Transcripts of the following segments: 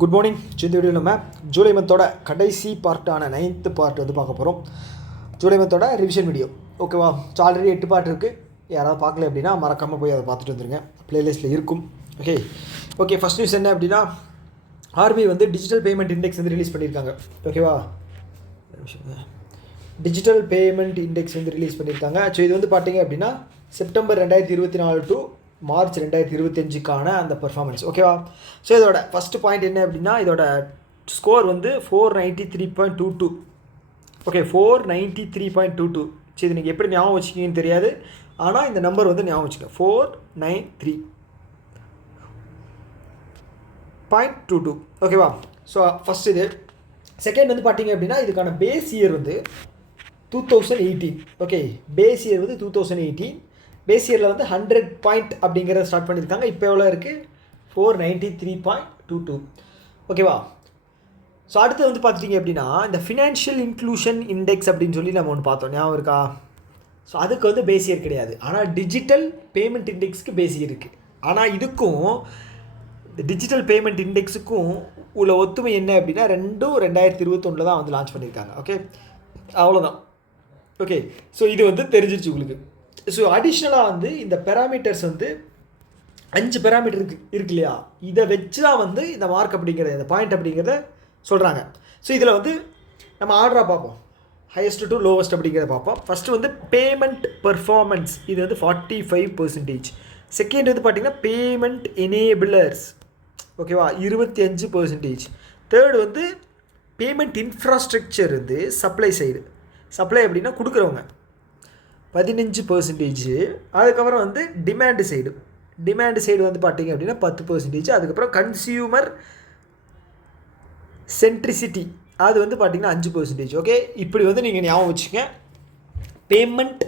Good morning. இந்த வீடியோவில் நம்ம ஜூலை மந்தோட கடைசி பார்ட்டான 9th பார்ட் வந்து பார்க்க போகிறோம். ஜூலை மந்தோட ரிவிஷன் வீடியோ. ஓகேவா? ஸோ ஆல்ரெடி 8 பார்ட் இருக்குது. யாராவது பார்க்கல அப்படின்னா மறக்காமல் போய் அதை பார்த்துட்டு வந்துருங்க. ப்ளேலிஸ்ட்டில் இருக்கும். ஓகே ஃபஸ்ட் நியூஸ் என்ன அப்படின்னா, ஆர்பிஐ வந்து டிஜிட்டல் பேமெண்ட் இண்டெக்ஸ் வந்து ரிலீஸ் பண்ணியிருக்காங்க. ஓகேவா? டிஜிட்டல் பேமெண்ட் இண்டெக்ஸ் வந்து ரிலீஸ் பண்ணியிருக்காங்க. ஸோ இது வந்து பார்த்தீங்க அப்படின்னா செப்டம்பர் 2024 டு மார்ச் 2025க்கான அந்த பர்ஃபார்மன்ஸ். ஓகேவா? ஸோ இதோட ஃபஸ்ட்டு பாயிண்ட் என்ன அப்படின்னா, இதோட ஸ்கோர் வந்து 493.22. ஓகே, 493.22. சரி, இது நீங்கள் எப்படி ஞாபகம் வச்சுக்கிங்கன்னு தெரியாது, ஆனால் இந்த நம்பர் வந்து ஞாபகம் வச்சுக்கோங்க. 493.22. ஓகேவா? ஸோ ஃபஸ்ட் இது. செகண்ட் வந்து பார்த்தீங்க அப்படின்னா, இதுக்கான பேஸ் இயர் வந்து 2018. ஓகே, பேஸ் இயர் வந்து 2018. பேஸ் இயரில் வந்து 100 பாயிண்ட் அப்படிங்கிறத ஸ்டார்ட் பண்ணியிருக்காங்க. இப்போ எவ்வளோ இருக்குது? 493.22. ஓகேவா? ஸோ அடுத்து வந்து பார்த்துட்டிங்க அப்படின்னா, இந்த ஃபினான்ஷியல் இன்க்ளூஷன் இண்டெக்ஸ் அப்படின்னு சொல்லி நம்ம ஒன்று பார்த்தோம், ஞாபகம் இருக்கா? ஸோ அதுக்கு வந்து பேஸ் இயர் கிடையாது, ஆனால் டிஜிட்டல் பேமெண்ட் இண்டெக்ஸ்க்கு பேஸ் இயர் இருக்குது. ஆனால் இதுக்கும் டிஜிட்டல் பேமெண்ட் இண்டெக்ஸுக்கும் உள்ள ஒத்துமை என்ன அப்படின்னா, 2021 தான் வந்து லான்ச் பண்ணியிருக்காங்க. ஓகே, அவ்வளோதான். ஓகே, ஸோ இது வந்து தெரிஞ்சிருச்சு உங்களுக்கு. ஸோ அடிஷ்னலாக வந்து இந்த பெராமீட்டர்ஸ் வந்து 5 பெராமீட்டர் இருக்கு இல்லையா, இதை வச்சு தான் வந்து இந்த மார்க் அப்படிங்கிறத, இந்த பாயிண்ட் அப்படிங்கிறத சொல்கிறாங்க. ஸோ இதில் வந்து நம்ம ஆர்டராக பார்ப்போம், ஹையஸ்ட் டு லோவஸ்ட் அப்படிங்கிறத பார்ப்போம். ஃபஸ்ட்டு வந்து பேமெண்ட் பர்ஃபார்மன்ஸ், இது வந்து 45%. செகண்ட் வந்து பார்த்திங்கன்னா பேமெண்ட் எனேபிளர்ஸ், ஓகேவா, 25%. தேர்டு வந்து பேமெண்ட் இன்ஃப்ராஸ்ட்ரக்சர் வந்து சப்ளை சைடு, சப்ளை அப்படின்னா கொடுக்குறவங்க, 15%. அதுக்கப்புறம் வந்து டிமாண்டு சைடு வந்து பார்த்திங்க அப்படின்னா 10%. அதுக்கப்புறம் கன்சியூமர் சென்ட்ரிசிட்டி, அது வந்து பார்த்திங்கன்னா 5%. ஓகே, இப்படி வந்து நீங்கள் ஞாபகம் வச்சுங்க. Payment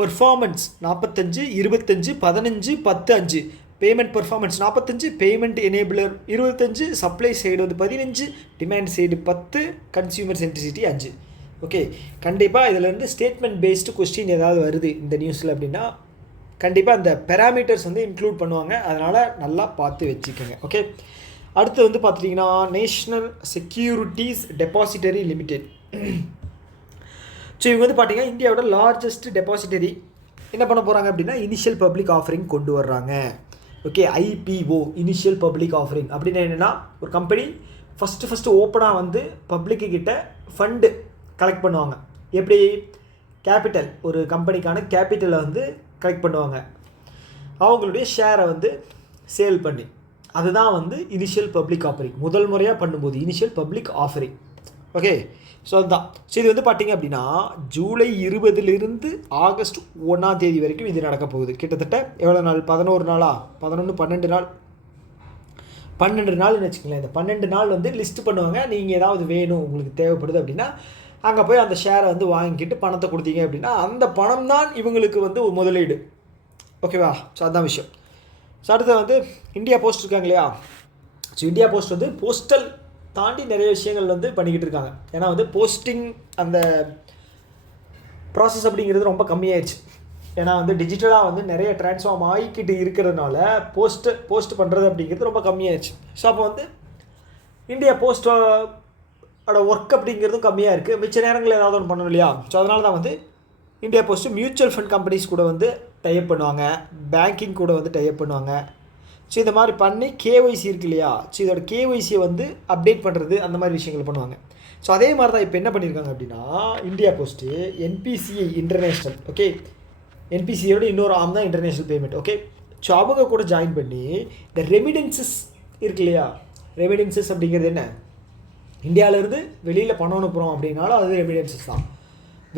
performance 45, 25, 15, 10, 5. Payment performance 45, payment enabler 25, supply side வந்து 15, demand side 10, consumer centricity 5. Okay, கண்டிப்பாக இதிலேருந்து ஸ்டேட்மெண்ட் பேஸ்டு கொஸ்டின் ஏதாவது வருது இந்த நியூஸில் அப்படின்னா கண்டிப்பாக அந்த பெராமீட்டர்ஸ் வந்து இன்க்ளூட் பண்ணுவாங்க. அதனால் நல்லா பார்த்து வச்சுக்கோங்க. ஓகே, அடுத்து வந்து பார்த்துட்டிங்கன்னா national securities depository limited. So இவங்க வந்து பார்த்திங்கன்னா இந்தியாவோட லார்ஜஸ்ட் டெபாசிட்டரி என்ன பண்ண போகிறாங்க அப்படின்னா, இனிஷியல் பப்ளிக் ஆஃபரிங் கொண்டு வர்றாங்க. Okay, IPO, initial public offering அப்படின்னு என்னென்னா, ஒரு கம்பெனி ஃபஸ்ட்டு ஓப்பனாக வந்து பப்ளிக்கு கிட்ட ஃபண்டு கலெக்ட் பண்ணுவாங்க. எப்படி? கேபிட்டல், ஒரு கம்பெனிக்கான கேபிட்டலை வந்து கலெக்ட் பண்ணுவாங்க, அவங்களுடைய ஷேரை வந்து சேல் பண்ணி. அதுதான் வந்து இனிஷியல் பப்ளிக் ஆஃபரிங். முதல் முறையாக பண்ணும்போது initial public offering. Okay, so அதுதான். ஸோ இது வந்து பார்த்திங்க அப்படின்னா ஜூலை 20 ஆகஸ்ட் 1 வரைக்கும் இது நடக்க போகுது. கிட்டத்தட்ட எவ்வளோ நாள்? 11 நாளா? 11, 12 நாள். 12 நாள்னு வச்சுக்கங்களேன். இந்த 12 நாள் வந்து லிஸ்ட்டு பண்ணுவாங்க. நீங்கள் ஏதாவது வேணும், உங்களுக்கு தேவைப்படுது அப்படின்னா அங்கே போய் அந்த ஷேரை வந்து வாங்கிக்கிட்டு பணத்தை கொடுத்தீங்க அப்படின்னா அந்த பணம் தான் இவங்களுக்கு வந்து ஒரு முதலீடு. ஓகேவா? ஸோ அதுதான் விஷயம். ஸோ அடுத்து வந்து இந்தியா போஸ்ட் இருக்காங்க இல்லையா? ஸோ இந்தியா போஸ்ட் வந்து போஸ்டல் தாண்டி நிறைய விஷயங்கள் வந்து பண்ணிக்கிட்டு இருக்காங்க. ஏன்னா வந்து போஸ்டிங் அந்த ப்ராசஸ் அப்படிங்கிறது ரொம்ப கம்மியாயிடுச்சு. ஏன்னா வந்து டிஜிட்டலாக வந்து நிறைய ட்ரான்ஸ்ஃபார்ம் ஆகிக்கிட்டு இருக்கிறதுனால போஸ்ட் பண்ணுறது அப்படிங்கிறது ரொம்ப கம்மியாயிடுச்சு. ஸோ அப்போ வந்து இந்தியா போஸ்ட்டோட ஒர்க் அப்படிங்கிறதும் கம்மியாக இருக்குது. மிச்ச நேரங்களில் ஏதாவது ஒன்று பண்ணணும் இல்லையா? ஸோ அதனால தான் வந்து India post mutual fund companies கூட வந்து டைப் பண்ணுவாங்க, பேங்கிங் கூட வந்து டைப் பண்ணுவாங்க. ஸோ இந்த மாதிரி பண்ணி கேஒய்சி இருக்கு இல்லையா? ஸோ இதோட கேஒய்சியை வந்து அப்டேட் பண்ணுறது, அந்த மாதிரி விஷயங்கள் பண்ணுவாங்க. ஸோ அதே மாதிரி தான் இப்போ என்ன பண்ணியிருக்காங்க அப்படின்னா, India post NPCI international, okay, என்பிசிஐயோட இன்னொரு ஆம் தான் இன்டர்நேஷ்னல் பேமெண்ட். ஓகே, ஸோ அவங்க கூட ஜாயின் பண்ணி இந்த ரெமிடென்சஸ் இருக்கு இல்லையா? ரெமிடென்சஸ் அப்படிங்கிறது என்ன? இந்தியாவிலேருந்து வெளியில் பணம் அனுப்புகிறோம் அப்படின்னாலும் அது ரெமிடென்சஸ் தான்.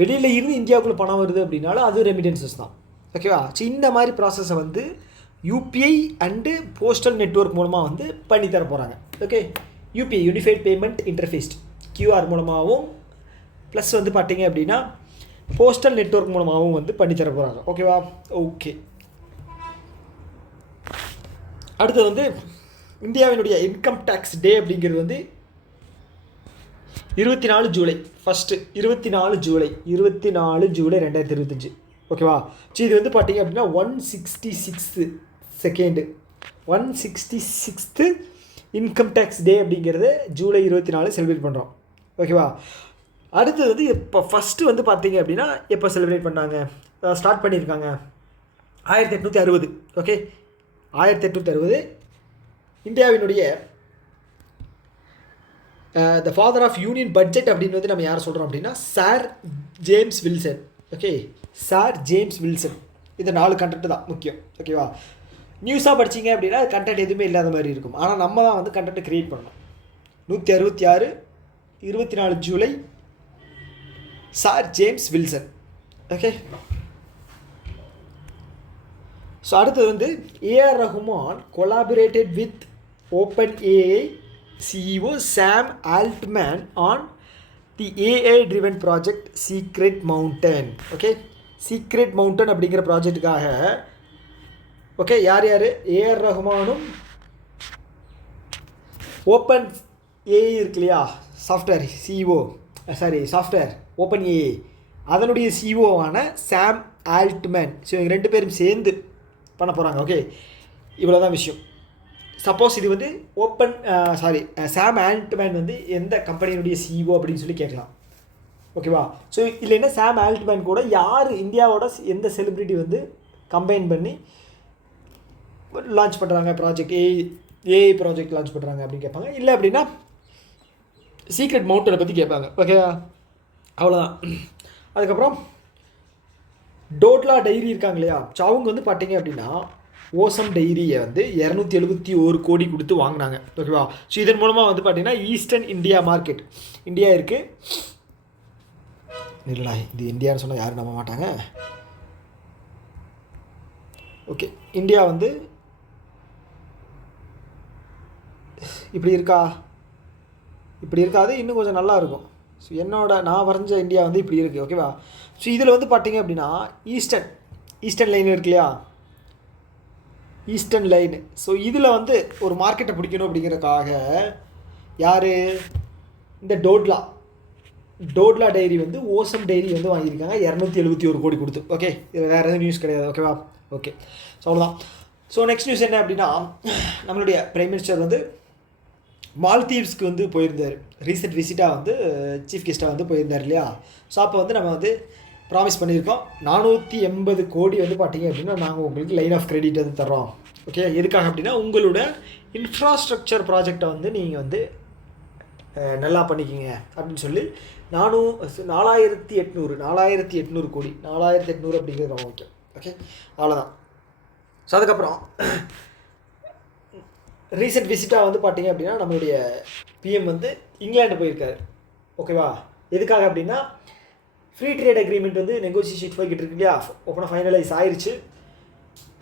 வெளியில் இருந்து இந்தியாவுக்குள்ளே பணம் வருது அப்படின்னாலும் அது ரெமிடென்சஸ் தான். ஓகேவா? ஸோ இந்த மாதிரி ப்ராசஸை வந்து யூபிஐ அண்டு போஸ்டல் நெட்வொர்க் மூலமாக வந்து பண்ணித்தர போகிறாங்க. Okay, UPI unified payment interface QR மூலமாகவும் ப்ளஸ் வந்து பார்த்திங்க அப்படின்னா போஸ்டல் நெட்வொர்க் மூலமாகவும் வந்து பண்ணித்தர போகிறாங்க. ஓகேவா? ஓகே, அடுத்து வந்து இந்தியாவினுடைய இன்கம் டேக்ஸ் டே அப்படிங்கிறது வந்து 24 ஜூலை. ஃபஸ்ட்டு 24 ஜூலை 2025. ஓகேவா? ஸோ இது வந்து பார்த்திங்க அப்படின்னா 166 செகண்டு 166 இன்கம் டேக்ஸ் டே அப்படிங்கிறது ஜூலை 24 செலிப்ரேட் பண்ணுறோம். ஓகேவா? அடுத்தது வந்து இப்போ ஃபஸ்ட்டு வந்து பார்த்தீங்க அப்படின்னா எப்போ செலிப்ரேட் பண்ணாங்க, ஸ்டார்ட் பண்ணியிருக்காங்க 1860. ஓகே, 1860 இந்தியாவினுடைய the father of union budget அப்படின்னு வந்து நம்ம யார் சொல்கிறோம் அப்படின்னா sir James Wilson. Okay, sir James Wilson. இது 4 கண்டென்ட் தான் முக்கியம். ஓகேவா? நியூஸாக படிச்சிங்க அப்படின்னா கண்டென்ட் எதுவுமே இல்லாத மாதிரி இருக்கும். ஆனால் நம்ம தான் வந்து கண்டென்ட் க்ரியேட் பண்ணணும். 166 24 ஜூலை sir James Wilson. Okay, so அடுத்தது வந்து A R Rahman collaborated with OpenAI CEO Sam Altman on the AI driven project Secret Mountain. Okay, secret mountain அப்படிங்கிற ப்ராஜெக்ட்டுக்காக ஓகே யார் ஏஆர் ரஹ்மானும் ஓப்பன் ஏஐ இருக்கு இல்லையா software CEO software open AI அதனுடைய சிஇஓவான சாம் Altman. So இவங்க 2 பேரும் சேர்ந்து பண்ண போகிறாங்க. ஓகே, இவ்வளோ தான் விஷயம். சப்போஸ் இது வந்து சாம் ஆல்ட்மேன் வந்து எந்த கம்பெனியினுடைய சிஇஓ அப்படின்னு சொல்லி கேட்கலாம். ஓகேவா? ஸோ இல்லைன்னா சாம் ஆல்ட்மேன் கூட யார் இந்தியாவோட எந்த செலிப்ரிட்டி வந்து கம்பைன் பண்ணி லான்ச் பண்ணுறாங்க ப்ராஜெக்ட் ஏஐ ப்ராஜெக்ட் லான்ச் பண்ணுறாங்க அப்படின்னு கேட்பாங்க. இல்லை அப்படின்னா சீக்ரெட் மவுண்டனை பற்றி கேட்பாங்க. ஓகேவா? அவ்வளோதான். அதுக்கப்புறம் டோட்லா டைரி இருக்காங்க இல்லையா, ஸோ அவங்க வந்து பார்த்தீங்க அப்படின்னா ஓசம் டைரியை வந்து 271 கோடி கொடுத்து வாங்கினாங்க. ஓகேவா? ஸோ இதன் மூலமாக வந்து பார்த்தீங்கன்னா ஈஸ்டர்ன் இந்தியா மார்க்கெட் இந்தியா இருக்குது. இல்லைடா, இது இந்தியான்னு சொன்னால் யாரும் நம்ப மாட்டாங்க. ஓகே, இந்தியா வந்து இப்படி இருக்காது, இன்னும் கொஞ்சம் நல்லா இருக்கும். ஸோ நான் வரைஞ்ச இந்தியா வந்து இப்படி இருக்குது. ஓகேவா? ஸோ இதில் வந்து பார்த்தீங்க அப்படின்னா ஈஸ்டர்ன் லைன் இருக்கு இல்லையா, ஈஸ்டர்ன் லைன். ஸோ இதில் வந்து ஒரு மார்க்கெட்டை பிடிக்கணும் அப்படிங்கிறதுக்காக யார் இந்த டோட்லா டைரி வந்து ஓசம் டைரி வந்து வாங்கியிருக்காங்க 271 கோடி கொடுத்து. ஓகே, இது வேறு எதுவும் நியூஸ் கிடையாது. ஓகேவா? ஓகே, ஸோ அவ்வளோதான். ஸோ நெக்ஸ்ட் நியூஸ் என்ன அப்படின்னா நம்மளுடைய பிரைம் மினிஸ்டர் வந்து மால்தீவ்ஸ்க்கு வந்து போயிருந்தார். ரீசெண்ட் விசிட்டாக வந்து சீஃப் கெஸ்ட்டாக வந்து போயிருந்தார் இல்லையா. ஸோ அப்போ வந்து நம்ம வந்து ப்ராமிஸ் பண்ணியிருக்கோம் 480 கோடி வந்து பார்த்தீங்க அப்படின்னா நாங்கள் உங்களுக்கு லைன் ஆஃப் கிரெடிட் வந்து தர்றோம். ஓகே, எதுக்காக அப்படின்னா உங்களோட இன்ஃப்ராஸ்ட்ரக்சர் ப்ராஜெக்டை வந்து நீங்கள் வந்து நல்லா பண்ணிக்கிங்க அப்படின்னு சொல்லி 4800 கோடி 4800 அப்படிங்கிறது ரொம்ப முக்கியம். ஓகே, அவ்வளோதான். ஸோ அதுக்கப்புறம் ரீசெண்ட் விசிட்டாக வந்து பார்த்தீங்க அப்படின்னா நம்மளுடைய பிஎம் வந்து இங்கிலாண்டு போயிருக்காரு. ஓகேவா? எதுக்காக அப்படின்னா ஃப்ரீ ட்ரேட் அக்ரிமெண்ட் வந்து நெகோசியேஷன் போய்கிட்டு இருக்கு இல்லையா, ஓப்பனாக ஃபைனலைஸ் ஆயிடுச்சு.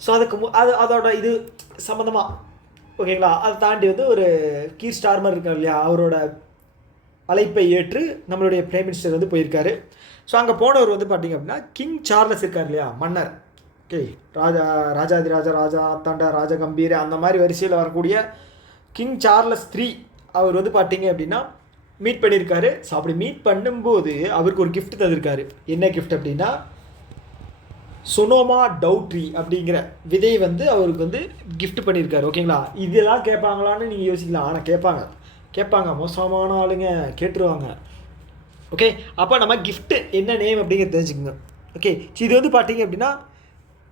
ஸோ அதுக்கு அதோட இது சம்மந்தமாக ஓகேங்களா, அதை தாண்டி வந்து ஒரு கீர் ஸ்டார்மர் இருக்கார் இல்லையா, அவரோட அழைப்பை ஏற்று நம்மளுடைய பிரைம் மினிஸ்டர் வந்து போயிருக்காரு. ஸோ அங்கே போனவர் வந்து பார்த்திங்க அப்படின்னா கிங் சார்லஸ் இருக்கார் இல்லையா, மன்னர். ஓகே, ராஜா தாண்டா ராஜா கம்பீர அந்த மாதிரி வரிசையில் வரக்கூடிய கிங் சார்லஸ் 3 அவர் வந்து பார்த்திங்க அப்படின்னா மீட் பண்ணியிருக்காரு. ஸோ அப்படி மீட் பண்ணும்போது அவருக்கு ஒரு கிஃப்ட் தந்திருக்காரு. என்ன கிஃப்ட் அப்படின்னா சொனோமா டவுட்ரி அப்படிங்கிற விதை வந்து அவருக்கு வந்து கிஃப்ட் பண்ணியிருக்காரு. ஓகேங்களா? இதெல்லாம் கேட்பாங்களான்னு நீங்கள் யோசிக்கலாம். ஆனால் கேட்பாங்க மோசமான ஆளுங்க கேட்டுருவாங்க. ஓகே, அப்போ நம்ம கிஃப்ட்டு என்ன நேம் அப்படிங்கிறது தெரிஞ்சுக்கோங்க. ஓகே, ஸோ இது வந்து பார்த்தீங்க அப்படின்னா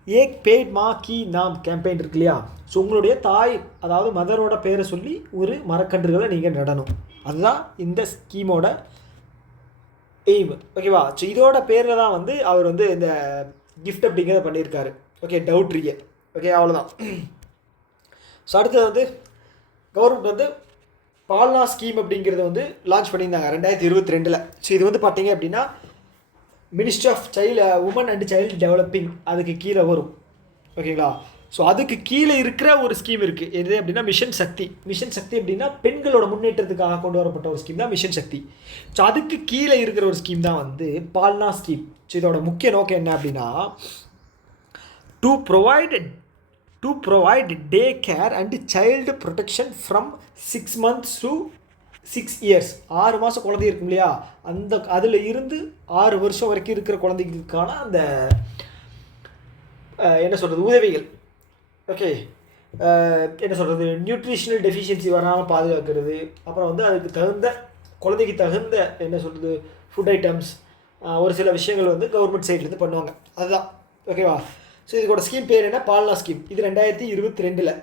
ஏக் பேட் மா கி நாம் கேம்பெயின் இருக்கு இல்லையா. ஸோ உங்களுடைய தாய் அதாவது மதரோட பேரை சொல்லி ஒரு மரக்கன்றுகளை நீங்கள் நடணும். அதுதான் இந்த ஸ்கீமோட எய்ம். ஓகேவா? ஸோ இதோட பேரில் தான் வந்து அவர் வந்து இந்த கிஃப்ட் அப்படிங்கிறத பண்ணியிருக்காரு. ஓகே, டவுட்ரியை. ஓகே, அவ்வளோதான். ஸோ அடுத்தது வந்து கவர்மெண்ட் வந்து பால்னா ஸ்கீம் அப்படிங்கிறத வந்து லான்ச் பண்ணியிருந்தாங்க 2022. ஸோ இது வந்து பார்த்தீங்க அப்படின்னா ministry of women and child developing அதுக்கு கீழே வரும். ஓகேங்களா? ஸோ அதுக்கு கீழே இருக்கிற ஒரு ஸ்கீம் இருக்குது. எது அப்படின்னா மிஷன் சக்தி அப்படின்னா பெண்களோட முன்னேற்றத்துக்காக கொண்டு வரப்பட்ட ஒரு ஸ்கீம் தான் மிஷன் சக்தி. ஸோ அதுக்கு கீழே இருக்கிற ஒரு ஸ்கீம் தான் வந்து பால்னா ஸ்கீம். ஸோ இதோட முக்கிய நோக்கம் என்ன அப்படின்னா to provide day care and child protection from 6 months to 6 years. 6 மாதம் குழந்தை இருக்கும் இல்லையா, அதில் இருந்து 6 வருஷம் வரைக்கும் இருக்கிற குழந்தைகளுக்கான அந்த என்ன சொல்கிறது உதவிகள். ஓகே, என்ன சொல்கிறது, நியூட்ரிஷனல் டெஃபிஷியன்சி வராமல் பாதுகாக்கிறது. அப்புறம் வந்து அதுக்கு தகுந்த குழந்தைக்கு தகுந்த என்ன சொல்கிறது ஃபுட் ஐட்டம்ஸ், ஒரு சில விஷயங்கள் வந்து கவர்மெண்ட் சைட்லேருந்து பண்ணுவாங்க. அதுதான் ஓகேவா. ஸோ இதுக்கோட ஸ்கீம் பேர் என்ன, பால்னா ஸ்கீம். இது 2022.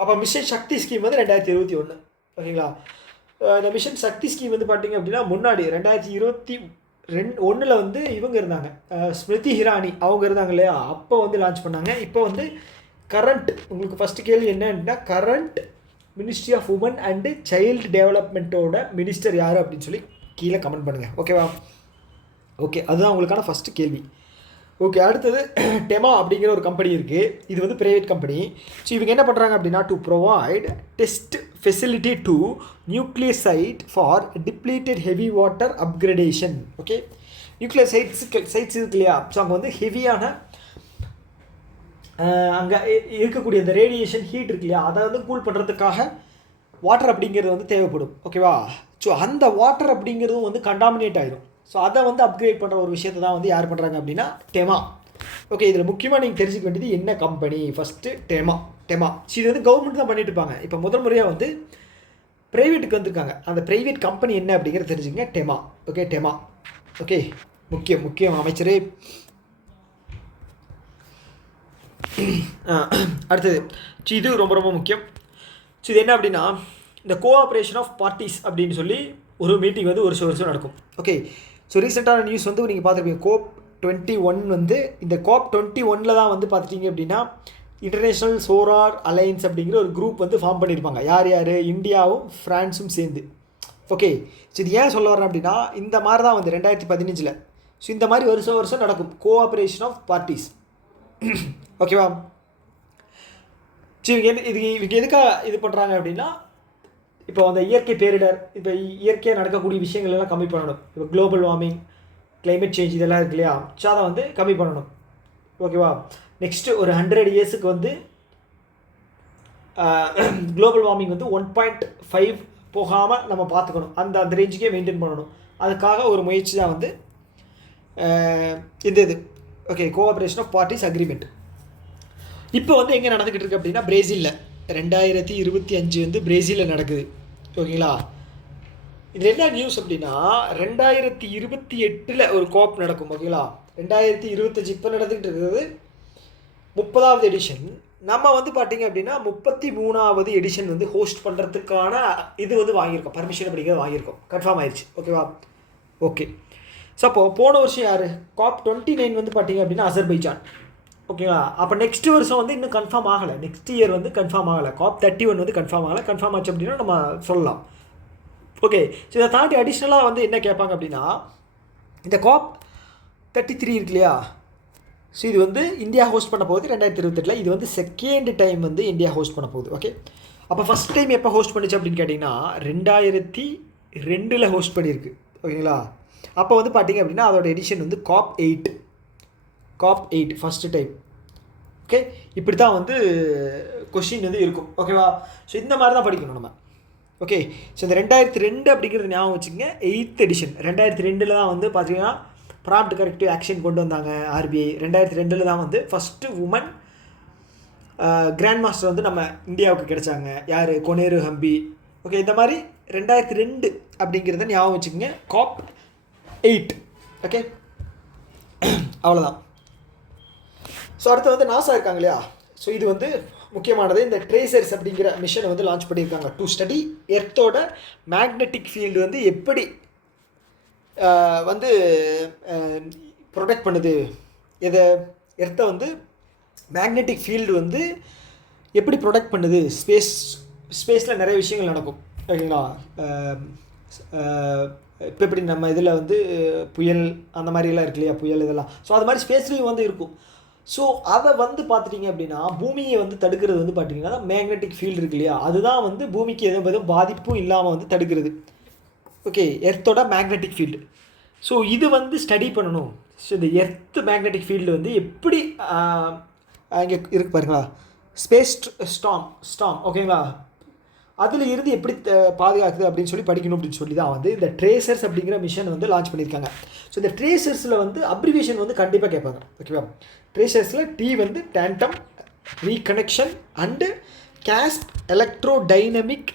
அப்போ மிஷன் சக்தி ஸ்கீம் வந்து 2021. ஓகேங்களா. இந்த மிஷன் சக்தி ஸ்கீம் வந்து பார்த்திங்க அப்படின்னா முன்னாடி 2021 வந்து இவங்க இருந்தாங்க, ஸ்மிருதி இரானி அவங்க இருந்தாங்க இல்லையா, அப்போ வந்து லான்ச் பண்ணாங்க. இப்போ வந்து கரண்ட், உங்களுக்கு ஃபஸ்ட்டு கேள்வி என்னன்னா, current ministry of women and child டெவலப்மெண்ட்டோட மினிஸ்டர் யார் அப்படின்னு சொல்லி கீழே கமெண்ட் பண்ணுங்கள். ஓகேவா. ஓகே, அதுதான் உங்களுக்கான ஃபஸ்ட்டு கேள்வி. ஓகே, அடுத்தது டெமா அப்படிங்கிற ஒரு கம்பெனி இருக்குது. இது வந்து ப்ரைவேட் கம்பெனி. ஸோ இவங்க என்ன பண்ணுறாங்க அப்படின்னா, to provide test facility to nuclear site for depleted heavy water upgradation. Okay, nuclear sites இருக்கு இல்லையா, ஸோ அங்கே வந்து ஹெவியான அங்கே இருக்கக்கூடிய இந்த ரேடியேஷன் ஹீட் இருக்கு இல்லையா, அதை வந்து கூல் பண்ணுறதுக்காக வாட்டர் அப்படிங்கிறது வந்து தேவைப்படும். ஓகேவா. ஸோ அந்த வாட்டர் அப்படிங்கிறதும் வந்து கண்டாமினேட் ஆகிடும். ஸோ அதை வந்து அப்கிரேட் பண்ணுற ஒரு விஷயத்தை தான் வந்து யார் பண்ணுறாங்க அப்படின்னா டெமா. ஓகே, இதில் முக்கியமாக நீங்கள் தெரிஞ்சுக்க வேண்டியது என்ன கம்பெனி, ஃபஸ்ட்டு டெமா. ஸோ இது வந்து கவர்மெண்ட் தான் பண்ணிட்டு இருப்பாங்க. இப்போ முதல் முறையாக வந்து ப்ரைவேட்டுக்கு வந்திருக்காங்க. அந்த ப்ரைவேட் கம்பெனி என்ன அப்படிங்கிறத தெரிஞ்சுங்க, டெமா. ஓகே, டெமா. ஓகே, முக்கியம் அமைச்சரே. அடுத்தது, ஸோ இது ரொம்ப ரொம்ப முக்கியம். ஸோ இது என்ன அப்படின்னா, இந்த கோஆப்ரேஷன் ஆஃப் பார்ட்டிஸ் அப்படின்னு சொல்லி ஒரு மீட்டிங் வந்து வருஷம் நடக்கும். ஓகே, ஸோ ரீசெண்டான நியூஸ் வந்து நீங்கள் பார்த்துருப்பீங்க, COP 21 வந்து இந்த COP 21 தான் வந்து பார்த்துட்டிங்க அப்படின்னா இன்டர்நேஷ்னல் சோலார் அலையன்ஸ் அப்படிங்கிற ஒரு குரூப் வந்து ஃபார்ம் பண்ணியிருப்பாங்க. யார் இந்தியாவும் ஃப்ரான்ஸும் சேர்ந்து. ஓகே, ஸோ இது ஏன் சொல்ல வரேன் அப்படின்னா, இந்த மாதிரி தான் வந்து 2015. ஸோ இந்த மாதிரி வருஷம் நடக்கும் கோஆப்ரேஷன் ஆஃப் பார்ட்டிஸ். ஓகேவா. ஸோ இவங்க எதுக்காக இது பண்ணுறாங்க அப்படின்னா, இப்போ அந்த இயற்கை பேரிடர், இப்போ இயற்கையாக நடக்கக்கூடிய விஷயங்கள் எல்லாம் கம்மி பண்ணணும். இப்போ குளோபல் வார்மிங், கிளைமேட் சேஞ்ச் இதெல்லாம் இருக்கு இல்லையா, ஸோ அதை வந்து கம்மி பண்ணணும். ஓகேவா. நெக்ஸ்ட்டு ஒரு 100 இயர்ஸுக்கு வந்து குளோபல் வார்மிங் வந்து 1.5 போகாமல் நம்ம பார்த்துக்கணும். அந்த ரேஞ்சுக்கே மெயின்டைன் பண்ணணும். அதுக்காக ஒரு முயற்சி தான் வந்து இது. Okay, cooperation of parties agreement. இப்போ வந்து எங்கே நடந்துக்கிட்டு இருக்கு அப்படின்னா, பிரேசிலில் 2025 வந்து பிரேசிலில் நடக்குது. ஓகேங்களா. இது என்ன நியூஸ் அப்படின்னா, 2028 ஒரு கோப் நடக்கும். ஓகேங்களா. 2025 இப்போ நடந்துக்கிட்டு இருக்கிறது 30வது எடிஷன். நம்ம வந்து பார்த்திங்க அப்படின்னா 33வது எடிஷன் வந்து ஹோஸ்ட் பண்ணுறதுக்கான இது வந்து வாங்கியிருக்கோம், பர்மிஷன் அப்படிங்கிறது வாங்கியிருக்கோம், கன்ஃபார்ம் ஆயிடுச்சு. ஓகேவா. ஓகே, ஸோ அப்போது போன வருஷம் யார், COP 29 வந்து பார்த்திங்க அப்படின்னா அசர்பைஜான். ஓகேங்களா. அப்போ நெக்ஸ்ட் வருஷம் வந்து இன்னும் கன்ஃபார்ம் ஆகலை, நெக்ஸ்ட் இயர் வந்து கன்ஃபார்ம் ஆகலை. COP 31 வந்து கன்ஃபார்ம் ஆகலை. கன்ஃபார்ம் ஆச்சு அப்படின்னா நம்ம சொல்லலாம். ஓகே, ஸோ இதை தாண்டி அடிஷ்னலாக வந்து என்ன கேட்பாங்க அப்படின்னா, இந்த COP 33 இருக்கு இல்லையா, ஸோ இது வந்து இந்தியா ஹோஸ்ட் பண்ண போகுது 2028. இது வந்து செகண்ட் டைம் வந்து இந்தியா ஹோஸ்ட் பண்ண போகுது. ஓகே, அப்போ ஃபஸ்ட் டைம் எப்போ ஹோஸ்ட் பண்ணிச்சு அப்படின்னு கேட்டிங்கன்னா 2002 ஹோஸ்ட் பண்ணியிருக்கு. ஓகேங்களா. அப்போ வந்து பார்த்திங்க அப்படின்னா அதோட எடிஷன் வந்து COP 8 ஃபஸ்ட்டு டைம். ஓகே, இப்படி தான் வந்து கொஷின் வந்து இருக்கும். ஓகேவா. ஸோ இந்த மாதிரி தான் படிக்கணும் நம்ம. ஓகே, ஸோ இந்த 2002 அப்படிங்கிறது ஞாபகம் வச்சுக்கோங்க. 8th எடிஷன் 2002 தான் வந்து பார்த்தீங்கன்னா ப்ராம்ப்ட் கரெக்டிவ் ஆக்ஷன் கொண்டு வந்தாங்க RBI. 2002 தான் வந்து ஃபஸ்ட்டு உமன் கிராண்ட் மாஸ்டர் வந்து நம்ம இந்தியாவுக்கு கிடைச்சாங்க. யார், கொனேரு ஹம்பி. ஓகே, இந்த மாதிரி 2002 அப்படிங்கிறத ஞாபகம் வச்சுக்கோங்க. COP 8. ஓகே, அவ்வளோதான். ஸோ அடுத்து வந்து நாசா இருக்காங்க இல்லையா, ஸோ இது வந்து முக்கியமானது. இந்த ட்ரேசர்ஸ் அப்படிங்கிற மிஷனை வந்து லான்ச் பண்ணியிருக்காங்க டு ஸ்டடி எர்த்தோட மேக்னெட்டிக் ஃபீல்டு வந்து எப்படி வந்து ப்ரொடெக்ட் பண்ணுது. இதை எர்த்தை வந்து மேக்னெட்டிக் ஃபீல்டு வந்து எப்படி ப்ரொடெக்ட் பண்ணுது. ஸ்பேஸில் நிறைய விஷயங்கள் நடக்கும். ஓகேங்களா. இப்போ எப்படி நம்ம இதில் வந்து புயல் அந்த மாதிரிலாம் இருக்கு இல்லையா, புயல் இதெல்லாம். ஸோ அது மாதிரி ஸ்பேஸ்லேயும் வந்து இருக்கும். ஸோ அதை வந்து பார்த்துட்டிங்க அப்படின்னா பூமியை வந்து தடுக்கிறது வந்து பார்த்திங்கன்னா மேக்னெட்டிக் ஃபீல்டு இருக்கு இல்லையா, அதுதான் வந்து பூமிக்கு எதுவும் பாதிப்பும் இல்லாமல் வந்து தடுக்கிறது. ஓகே, எர்த்தோட மேக்னெட்டிக் ஃபீல்டு. ஸோ இது வந்து ஸ்டடி பண்ணணும். ஸோ இந்த எர்த் மேக்னெட்டிக் ஃபீல்டு வந்து எப்படி இங்கே இருக்கு பாருங்களா, ஸ்பேஸ் ஸ்டாம். ஓகேங்களா, அதில் இருந்து எப்படி பாதுகாக்குது அப்படின்னு சொல்லி படிக்கணும் அப்படின்னு சொல்லி தான் வந்து இந்த ட்ரேசர்ஸ் அப்படிங்கிற மிஷன் வந்து லான்ச் பண்ணியிருக்காங்க. ஸோ இந்த ட்ரேசர்ஸில் வந்து அப்ரிவேஷன் வந்து கண்டிப்பாக கேட்பாங்க. ஓகேவா. ட்ரேசர்ஸில் T வந்து tandem reconnection and CASP electrodynamic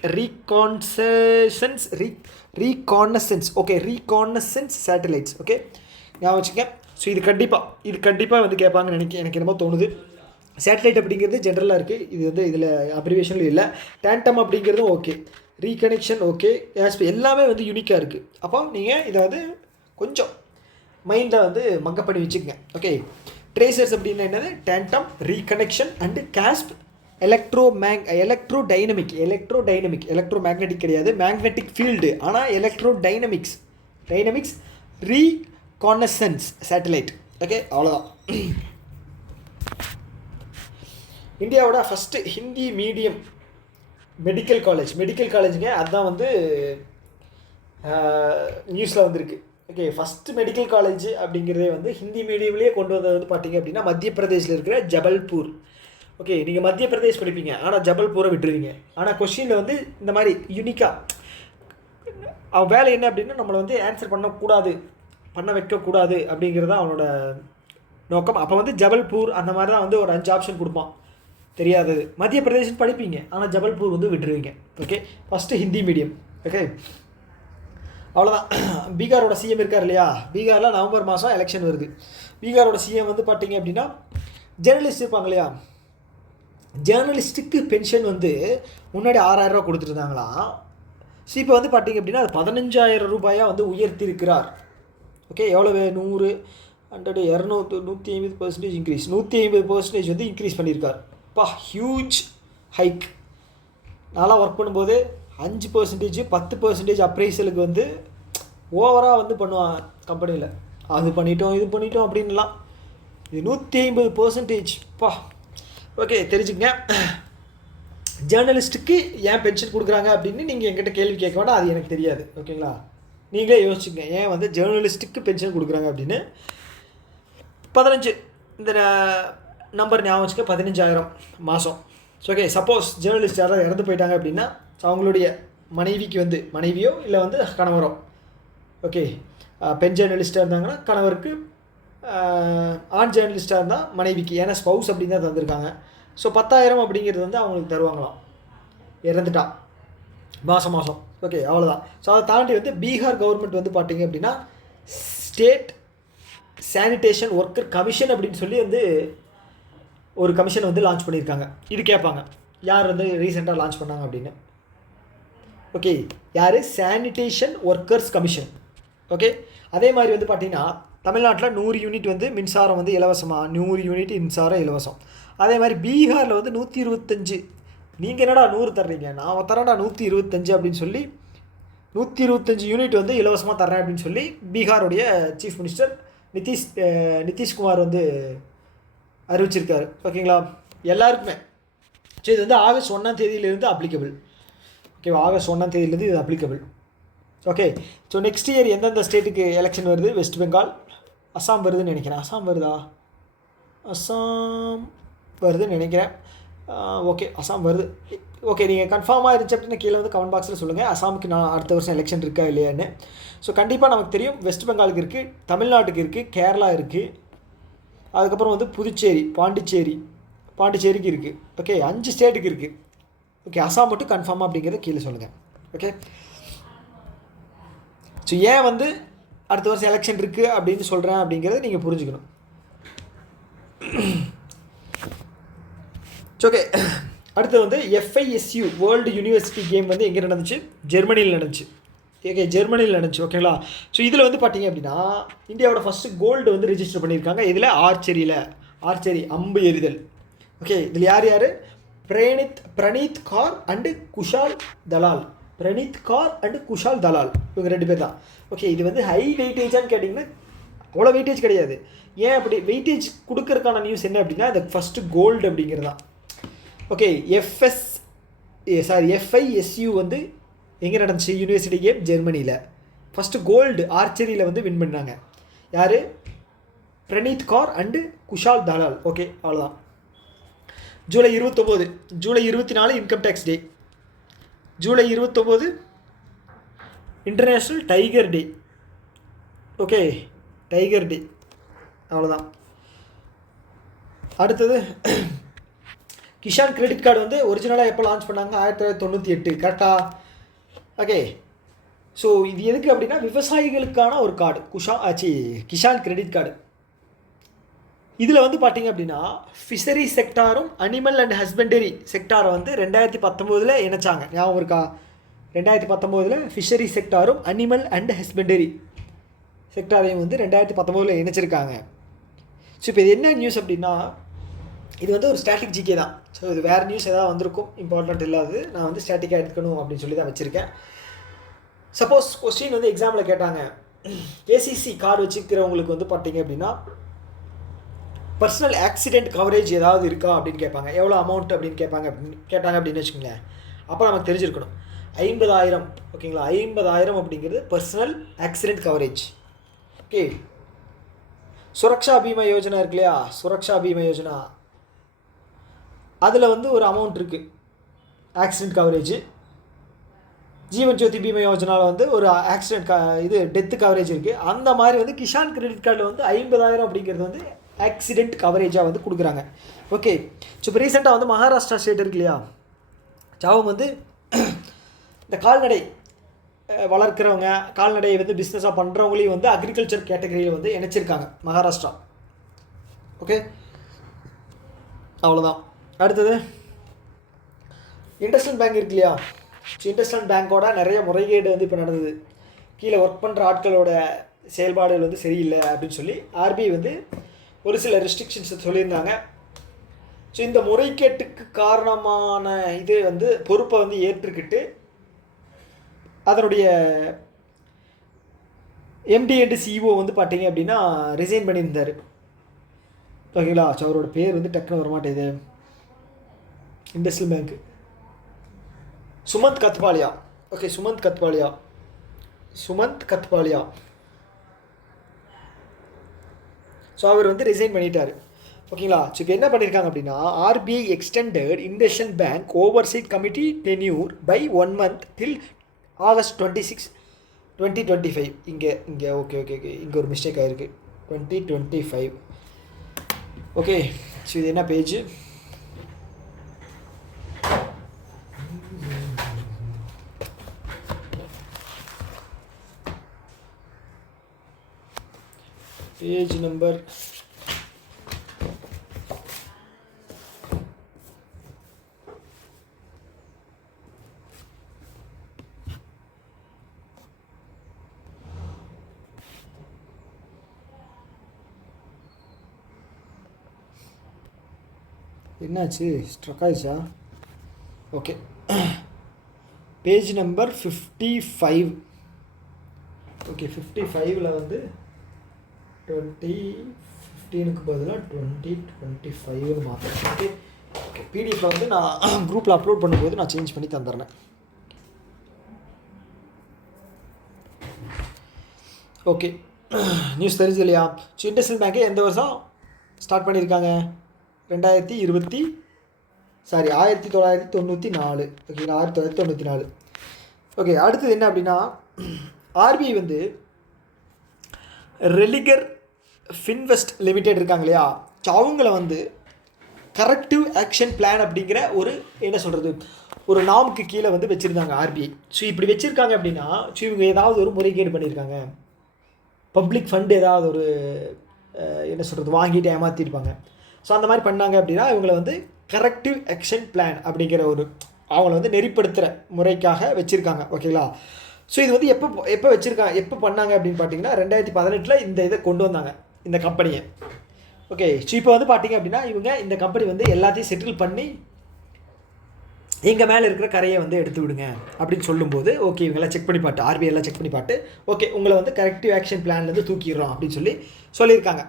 reconnaissance okay reconnaissance satellites okay ஞாபகம் வச்சுக்க. ஸோ இது கண்டிப்பாக வந்து கேட்பாங்கன்னு எனக்கு என்னமோ தோணுது. சேட்டலைட் அப்படிங்கிறது ஜென்ரலாக இருக்குது, இது வந்து இதில் அப்ரிவேஷன்லையும் இல்லை. டேண்டம் அப்படிங்கிறதும் ஓகே, ரீகனெக்ஷன் ஓகே, CASP எல்லாமே வந்து யூனிக்காக இருக்குது. அப்போ நீங்கள் இதை வந்து கொஞ்சம் மைண்டில் வந்து மக்கப் பண்ணி வச்சுக்கோங்க. ஓகே, ட்ரேசர்ஸ் அப்படின்னா என்னது? Tandem, reconnection and CASP electrodynamic electromagnetic கிடையாது, மேக்னெட்டிக் ஃபீல்டு. ஆனால் எலக்ட்ரோடைனமிக்ஸ் ரீகான்னசன்ஸ் சேட்டலைட். ஓகே, அவ்வளோதான். இந்தியாவோட ஃபஸ்ட்டு ஹிந்தி மீடியம் மெடிக்கல் காலேஜுங்க, அதுதான் வந்து நியூஸில் வந்திருக்கு. ஓகே, ஃபஸ்ட்டு மெடிக்கல் காலேஜ் அப்படிங்கிறதே வந்து ஹிந்தி மீடியம்லேயே கொண்டு வந்தது வந்து பார்த்திங்க அப்படின்னா மத்திய பிரதேசில் இருக்கிற ஜபல்பூர். ஓகே, நீங்கள் மத்திய பிரதேஷ் படிப்பீங்க, ஆனால் ஜபல்பூரை விட்டுருவீங்க. ஆனால் கொஸ்டினில் வந்து இந்த மாதிரி யூனிக்காக அவன் வேலை என்ன அப்படின்னா நம்மளை வந்து ஆன்சர் பண்ண வைக்கக்கூடாது அப்படிங்கிறது தான் அவனோட நோக்கம். அப்போ வந்து ஜபல்பூர் அந்த மாதிரி தான் வந்து ஒரு 5 ஆப்ஷன் கொடுப்பான். தெரியாதது மத்திய பிரதேசம் படிப்பீங்க, ஆனால் ஜபல்பூர் வந்து விட்டுருவீங்க. Okay, first Hindi medium. Okay, அவ்வளோதான். பீகாரோட சிஎம் இருக்கார் இல்லையா, பீகாரில் நவம்பர் மாதம் எலெக்ஷன் வருது. பீகாரோட சிஎம் வந்து பார்த்தீங்க அப்படின்னா ஜேர்னலிஸ்ட் இருப்பாங்க இல்லையா, ஜேர்னலிஸ்ட்டுக்கு பென்ஷன் வந்து முன்னாடி 6000 ரூபா கொடுத்துருந்தாங்களாம். ஸோ இப்போ வந்து பார்த்தீங்க அப்படின்னா அது 15000 ரூபாயாக வந்து உயர்த்தியிருக்கிறார். ஓகே, எவ்வளவு? 100, 100, 200, 150% இன்க்ரீஸ், 150% வந்து இன்க்ரீஸ் பண்ணியிருக்கார். Huge hike. நான்லாம் ஒர்க் பண்ணும்போது 5%, 10% அப்ரைசலுக்கு வந்து ஓவராக வந்து பண்ணுவான் கம்பெனியில். அது பண்ணிட்டோம் இது பண்ணிட்டோம் அப்படின்லாம். இது 150%. ஓகே, தெரிஞ்சுக்கங்க. ஜேர்னலிஸ்ட்டுக்கு ஏன் பென்ஷன் கொடுக்குறாங்க அப்படின்னு நீங்கள் என்கிட்ட கேள்வி கேட்க வேண்டாம், அது எனக்கு தெரியாது. ஓகேங்களா, நீங்களே யோசிச்சுங்க ஏன் வந்து ஜேர்னலிஸ்ட்டுக்கு பென்ஷன் கொடுக்குறாங்க அப்படின்னு. 15 இந்த நம்பர் ஞாபகம் வச்சுக்க, 15000 மாதம். ஓகே, சப்போஸ் ஜேர்னலிஸ்ட் யாராவது இறந்து போயிட்டாங்க அப்படின்னா அவங்களுடைய மனைவிக்கு வந்து மனைவியோ இல்லை வந்து கணவரோ, ஓகே, பெண் ஜேர்னலிஸ்ட்டாக இருந்தாங்கன்னா கணவருக்கு, ஆண் ஜேர்னலிஸ்ட்டாக இருந்தால் மனைவிக்கு, ஏன்னா ஸ்பவுஸ் அப்படின்னு தான் தந்திருக்காங்க. ஸோ 10000 அப்படிங்கிறது வந்து அவங்களுக்கு தருவாங்களாம் இறந்துட்டா மாதம். ஓகே, அவ்வளோதான். ஸோ அதை தாண்டி வந்து பீகார் கவர்மெண்ட் வந்து பார்த்தீங்க அப்படின்னா ஸ்டேட் சானிடேஷன் ஒர்க்கர் கமிஷன் அப்படின்னு சொல்லி வந்து ஒரு கமிஷனை வந்து லான்ச் பண்ணியிருக்காங்க. இது கேட்பாங்க, யார் வந்து ரீசெண்டாக லான்ச் பண்ணாங்க அப்படின்னு. ஓகே, யார்? Sanitation workers commission. ஓகே, அதே மாதிரி வந்து பார்த்திங்கன்னா தமிழ்நாட்டில் 100 யூனிட் வந்து மின்சாரம் வந்து இலவசமாக, 100 யூனிட் மின்சாரம் இலவசம். அதே மாதிரி பீகாரில் வந்து 125. நீங்கள் என்னடா 100 தர்றீங்க, நான் தரேன்டா 125 அப்படின்னு சொல்லி 125 யூனிட் வந்து இலவசமாக தர்றேன் அப்படின்னு சொல்லி பீகாருடைய சீஃப் மினிஸ்டர் நிதிஷ்குமார் வந்து அறிவிச்சிருக்காரு. ஓகேங்களா, எல்லாருக்குமே. ஸோ இது வந்து ஆகஸ்ட் 1ஆம் தேதியிலேருந்து அப்ளிகபிள். ஓகேவா, ஆகஸ்ட் 1ஆம் தேதியிலேருந்து இது applicable. Okay, so next year எந்தெந்த ஸ்டேட்டுக்கு எலெக்ஷன் வருது? வெஸ்ட் பெங்கால், அஸ்ஸாம் வருதுன்னு நினைக்கிறேன். அஸ்ஸாம் வருதுன்னு நினைக்கிறேன். ஓகே, அஸ்ஸாம் வருது. ஓகே, நீங்கள் கன்ஃபார்மாக இருந்துச்சு அப்படின்னா கீழே வந்து கமெண்ட் பாக்ஸில் சொல்லுங்கள், அஸ்ஸாமுக்கு நான் அடுத்த வருஷம் எலெக்ஷன் இருக்கா இல்லையான்னு. ஸோ கண்டிப்பாக நமக்கு தெரியும், வெஸ்ட் பெங்காலுக்கு இருக்குது, தமிழ்நாட்டுக்கு இருக்குது, கேரளா இருக்குது, அதுக்கப்புறம் வந்து புதுச்சேரி, பாண்டிச்சேரிக்கு இருக்குது. ஓகே, 5 ஸ்டேட்டுக்கு இருக்குது. ஓகே, அஸ்ஸாம் மட்டும் கன்ஃபார்மாக அப்படிங்கிறத கீழே சொல்லுங்கள். ஓகே, ஸோ ஏன் வந்து அடுத்த வருஷம் எலெக்ஷன் இருக்குது அப்படின்னு சொல்கிறேன் அப்படிங்கிறத நீங்கள் புரிஞ்சுக்கணும். ஓகே, அடுத்து வந்து FISU வேர்ல்டு யூனிவர்சிட்டி கேம் வந்து எங்கே நடந்துச்சு? ஜெர்மனியில் நடந்துச்சு. ஓகே, ஜெர்மனியில் நடந்துச்சு. ஓகேங்களா, ஸோ இதில் வந்து பார்த்தீங்க அப்படின்னா இந்தியாவோட ஃபஸ்ட்டு கோல்டு வந்து ரிஜிஸ்டர் பண்ணியிருக்காங்க. இதில் ஆர்ச்சரி அம்பு எறிதல். ஓகே, இதில் யார்? பிரணீத் கார் அண்டு குஷால் தலால். இவங்க 2 பேர் தான். ஓகே, இது வந்து ஹை வெயிட்டேஜான்னு கேட்டிங்கன்னா அவ்வளோ வெயிட்டேஜ் கிடையாது. ஏன் அப்படி வெயிட்டேஜ் கொடுக்கறதுக்கான நியூஸ் என்ன அப்படின்னா அது ஃபஸ்ட்டு கோல்டு அப்படிங்கிறது தான். ஓகே, FISU வந்து எங்கே நடந்துச்சு? யூனிவர்சிட்டி கேம் ஜெர்மனியில். ஃபஸ்ட்டு கோல்டு ஆர்ச்சரியில் வந்து வின் பண்ணாங்க. யார்? பிரணீத் கார் அண்டு குஷால் தலால். ஓகே, அவ்வளோதான். ஜூலை 24 இன்கம் டேக்ஸ் டே. ஜூலை 29 international tiger day. Okay, tiger day, அவ்வளோதான். அடுத்தது கிஷான் கிரெடிட் கார்டு வந்து ஒரிஜினலாக எப்போ லான்ச் பண்ணாங்க? 1998, கரெக்டாக? ஓகே. ஸோ இது எதுக்கு அப்படின்னா விவசாயிகளுக்கான ஒரு கார்டு, கிஷான் கிரெடிட் கார்டு. இதில் வந்து பார்த்தீங்க அப்படின்னா ஃபிஷரி செக்டாரும் அனிமல் அண்ட் ஹஸ்பண்டரி செக்டாரை வந்து 2019 இணைச்சாங்க. ஞாபகம் இருக்கா? 2019 ஃபிஷரி செக்டாரும் அனிமல் அண்ட் ஹஸ்பண்டரி செக்டாரையும் வந்து 2019 இணைச்சிருக்காங்க. ஸோ இப்போ இது என்ன நியூஸ் அப்படின்னா, இது வந்து ஒரு ஸ்டாட்டிக் ஜிகே தான். ஸோ இது வேறு நியூஸ் எதாவது வந்திருக்கும், இம்பார்ட்டண்ட் இல்லாது. நான் வந்து ஸ்டாட்டிக்காக எடுக்கணும் அப்படின்னு சொல்லி தான் வச்சுருக்கேன். சப்போஸ் கொஸ்டின் வந்து எக்ஸாமில் கேட்டாங்க, ஏசிசி கார்டு வச்சுக்கிறவங்களுக்கு வந்து பார்த்தீங்க அப்படின்னா பர்சனல் ஆக்சிடெண்ட் கவரேஜ் ஏதாவது இருக்கா அப்படின்னு கேட்பாங்க. எவ்வளோ அமௌண்ட் அப்படின்னு கேட்டாங்க அப்படின்னு வச்சுக்கோங்களேன். அப்போ நமக்கு தெரிஞ்சிருக்கணும் 50,000. ஓகேங்களா? 50,000 அப்படிங்கிறது personal accident coverage. Okay. Suraksha Bima Yojana இருக்கு இல்லையா? சுரக்ஷா பீமா யோஜனா, அதில் வந்து ஒரு அமௌண்ட் இருக்குது ஆக்சிடெண்ட் கவரேஜ். ஜீவன் ஜோதி பீமா யோஜனாவில் வந்து ஒரு ஆக்சிடெண்ட் டெத்து கவரேஜ் இருக்குது. அந்த மாதிரி வந்து கிஷான் கிரெடிட் கார்டில் வந்து 50,000 அப்படிங்கிறது வந்து ஆக்சிடெண்ட் கவரேஜாக வந்து கொடுக்குறாங்க. ஓகே. ஸோ இப்போ ரீசெண்டாக வந்து மகாராஷ்டிரா ஸ்டேட் இருக்கு இல்லையா? அவங்க வந்து இந்த கால்நடை வளர்க்குறவங்க, கால்நடையை வந்து பிஸ்னஸாக பண்ணுறவங்களையும் வந்து அக்ரிகல்ச்சர் கேட்டகரியில் வந்து இணைச்சிருக்காங்க மகாராஷ்டிரா. ஓகே, அவ்வளோதான். அடுத்தது இண்டஸ்இண்ட் பேங்க் இருக்கு இல்லையா? ஸோ இண்டஸ்இண்ட் பேங்க்கோட நிறைய முறைகேடு வந்து இப்போ நடந்தது. கீழே ஒர்க் பண்ணுற ஆட்களோட செயல்பாடுகள் வந்து சரியில்லை அப்படின்னு சொல்லி ஆர்பிஐ வந்து ஒரு சில ரெஸ்ட்ரிக்ஷன்ஸ் சொல்லியிருந்தாங்க. ஸோ இந்த முறைகேட்டுக்கு காரணமான இது வந்து பொறுப்பை வந்து ஏற்றுக்கிட்டு அதனுடைய எம்டி அண்ட் சிஇஓ வந்து பார்த்தீங்க அப்படின்னா ரிசைன் பண்ணியிருந்தார். ஓகேங்களா? ஸோ அவரோட பேர் வந்து டக்குன்னு வரமாட்டேது. IndusInd bank Sumant Kathpalia. Okay, Sumant Kathpalia. So அவர் வந்து ரிசைன் பண்ணிட்டார். ஓகேங்களா? ஸோ இப்போ என்ன பண்ணியிருக்காங்க அப்படின்னா RBI extended IndusInd bank oversight committee tenure by 1 month till August 26, 2025. இங்கே ஓகே இங்கே ஒரு மிஸ்டேக் ஆகிருக்கு. 2025. ஓகே. ஸோ இது என்ன பேஜ்? பேஜ் நம்பர் என்னாச்சு? ஸ்ட்ரக் ஆயிடுச்சா? Okay, page number 55. ஓகே, 55ல் வந்து 2015க்கு பதிலாக 2025ன்னு மாற்றேன். Okay okay. பிடிஎஃப்பில் வந்து நான் குரூப்பில் அப்லோட் பண்ணும்போது நான் சேஞ்ச் பண்ணி தந்துடுறேன். ஓகே, நியூஸ் தெரிஞ்சு இல்லையா? ஸோ இண்டஸ்இண்ட் பேங்க்கை எந்த வருஷம் ஸ்டார்ட் பண்ணியிருக்காங்க? 1994. ஓகேங்களா? 1994. ஓகே. அடுத்தது என்ன அப்படின்னா ஆர்பிஐ வந்து ரெலிகர் ஃபின்வெஸ்ட் லிமிடெட் இருக்காங்க இல்லையா? ஸோ அவங்கள வந்து கரெக்டிவ் ஆக்ஷன் பிளான் அப்படிங்கிற ஒரு என்ன சொல்கிறது ஒரு நாமுக்கு கீழே வந்து வச்சுருந்தாங்க ஆர்பிஐ. ஸோ இப்படி வச்சுருக்காங்க அப்படின்னா ஸோ இவங்க ஏதாவது ஒரு முறைகேடு பண்ணியிருக்காங்க, பப்ளிக் ஃபண்டு ஏதாவது ஒரு என்ன சொல்கிறது வாங்கிட்டு ஏமாற்றிருப்பாங்க. ஸோ அந்த மாதிரி பண்ணாங்க அப்படின்னா இவங்களை வந்து கரெக்டிவ் ஆக்ஷன் பிளான் அப்படிங்கிற ஒரு அவங்கள வந்து நெறிப்படுத்துகிற முறைக்காக வச்சுருக்காங்க. ஓகேங்களா? ஸோ இது வந்து எப்போ பண்ணாங்க அப்படின்னு பார்த்தீங்கன்னா 2018 இந்த இதை கொண்டு வந்தாங்க, இந்த கம்பெனியை. ஓகே. ஸோ இப்போ வந்து பார்த்தீங்க அப்படின்னா இவங்க இந்த கம்பெனி வந்து எல்லாத்தையும் செட்டில் பண்ணி எங்கள் மேலே இருக்கிற கரையை வந்து எடுத்து விடுங்க அப்படின்னு சொல்லும்போது ஓகே இவங்கெல்லாம் செக் பண்ணி பார்த்து ஆர்பிஐ எல்லாம் செக் பண்ணி பார்த்து ஓகே உங்களை வந்து கரெக்டிவ் ஆக்ஷன் பிளான்லேருந்து தூக்கிடுறோம் அப்படின்னு சொல்லியிருக்காங்க.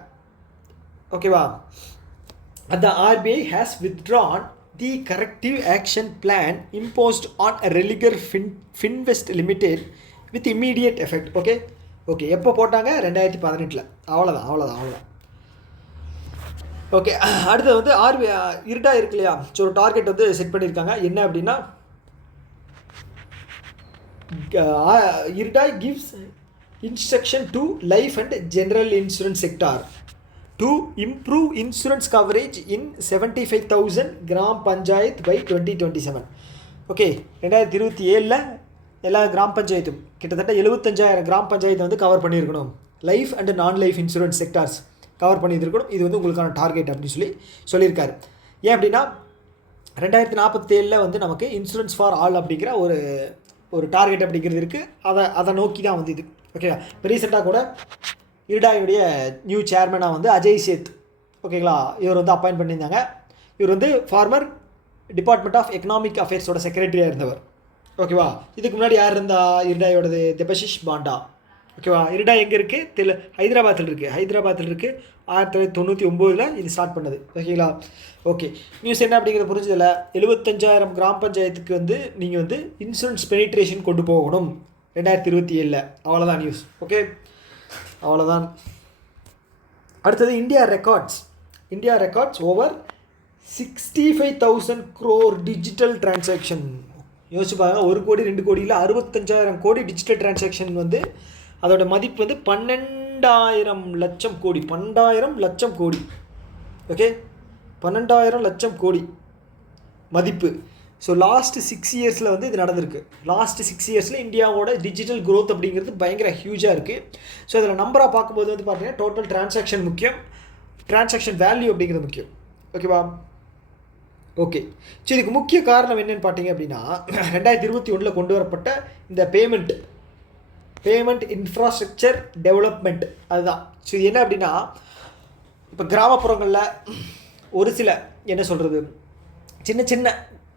ஓகேவா? The RBI has withdrawn the corrective action plan imposed on Religare Finvest Limited with immediate effect. Okay எப்போ போட்டாங்க? 2018. அவ்வளோதான். ஓகே. அடுத்தது வந்து ஆர்பிஐ இருட்டா இருக்கு இல்லையா? ஸோ ஒரு டார்கெட் வந்து செட் பண்ணியிருக்காங்க. என்ன அப்படின்னா இருட்டா gives instruction to life and general insurance sector to improve insurance coverage in 75,000 gram panchayat by 2027. Okay, 2027 எல்லா கிராம பஞ்சாயத்தும் கிட்டத்தட்ட 75,000 கிராம பஞ்சாயத்தை வந்து கவர் பண்ணியிருக்கணும். லைஃப் அண்ட் நான் லைஃப் இன்சூரன்ஸ் செக்டார்ஸ் கவர் பண்ணியிருக்கணும். இது வந்து உங்களுக்கான டார்கெட் அப்படின்னு சொல்லியிருக்காரு. ஏன் அப்படின்னா 2047 வந்து நமக்கு இன்சூரன்ஸ் ஃபார் ஆல் அப்படிங்கிற ஒரு டார்கெட் அப்படிங்கிறது இருக்குது. அதை நோக்கி தான் வந்து இது. ஓகேங்களா, இப்போ ரீசெண்டாக கூட இரிடாயுடைய நியூ சேர்மனாக வந்து அஜய் சேத், ஓகேங்களா, இவர் வந்து அப்பாயின்ட் பண்ணியிருந்தாங்க. இவர் வந்து ஃபார்மர் டிபார்ட்மெண்ட் ஆஃப் எக்கனாமிக் அஃபேர்ஸோட செக்ரட்டரியாக இருந்தவர். ஓகேவா, இதுக்கு முன்னாடி யார் இருந்தா? இரிடாயோடது தெபஷிஷ் பாண்டா. ஓகேவா, இரிடா எங்கே இருக்குது? ஹைதராபாத்தில் இருக்குது. 1999 இது ஸ்டார்ட் பண்ணது. ஓகேங்களா, ஓகே. நியூஸ் என்ன அப்படிங்கிறத புரிஞ்சதில்ல. 75,000 கிராம பஞ்சாயத்துக்கு வந்து நீங்கள் வந்து இன்சூரன்ஸ் பெனிட்ரேஷன் கொண்டு போகணும் 2027. அவ்வளோதான் நியூஸ். ஓகே, அவ்வளோதான். அடுத்தது India records over 65,000 crore digital transaction. யோசிச்சு பாருங்கள், 1 கோடி 2 கோடியில் 65,000 கோடி டிஜிட்டல் டிரான்சாக்ஷன் வந்து அதோட மதிப்பு வந்து 12,000 லட்சம் கோடி. 12,000 லட்சம் கோடி. ஓகே, 12,000 லட்சம் கோடி மதிப்பு. ஸோ லாஸ்ட் 6 இயர்ஸில் வந்து இது நடந்திருக்கு. லாஸ்ட் 6 இயர்ஸில் இந்தியாவோட டிஜிட்டல் க்ரோத் அப்படிங்கிறது பயங்கர ஹியூஜாக இருக்குது. ஸோ அதில் நம்பராக பார்க்கும்போது வந்து பார்த்தீங்கன்னா டோட்டல் டிரான்சாக்ஷன் முக்கியம், டிரான்சாக்ஷன் வேல்யூ அப்படிங்கிறது முக்கியம். ஓகேவா, ஓகே. ஸோ இதுக்கு முக்கிய காரணம் என்னென்னு பார்த்தீங்க அப்படின்னா 2021 கொண்டு வரப்பட்ட இந்த பேமெண்ட் இன்ஃப்ராஸ்ட்ரக்சர் டெவலப்மெண்ட், அதுதான். ஸோ இது என்ன அப்படின்னா, இப்போ கிராமப்புறங்களில் ஒரு சில என்ன சொல்கிறது, சின்ன சின்ன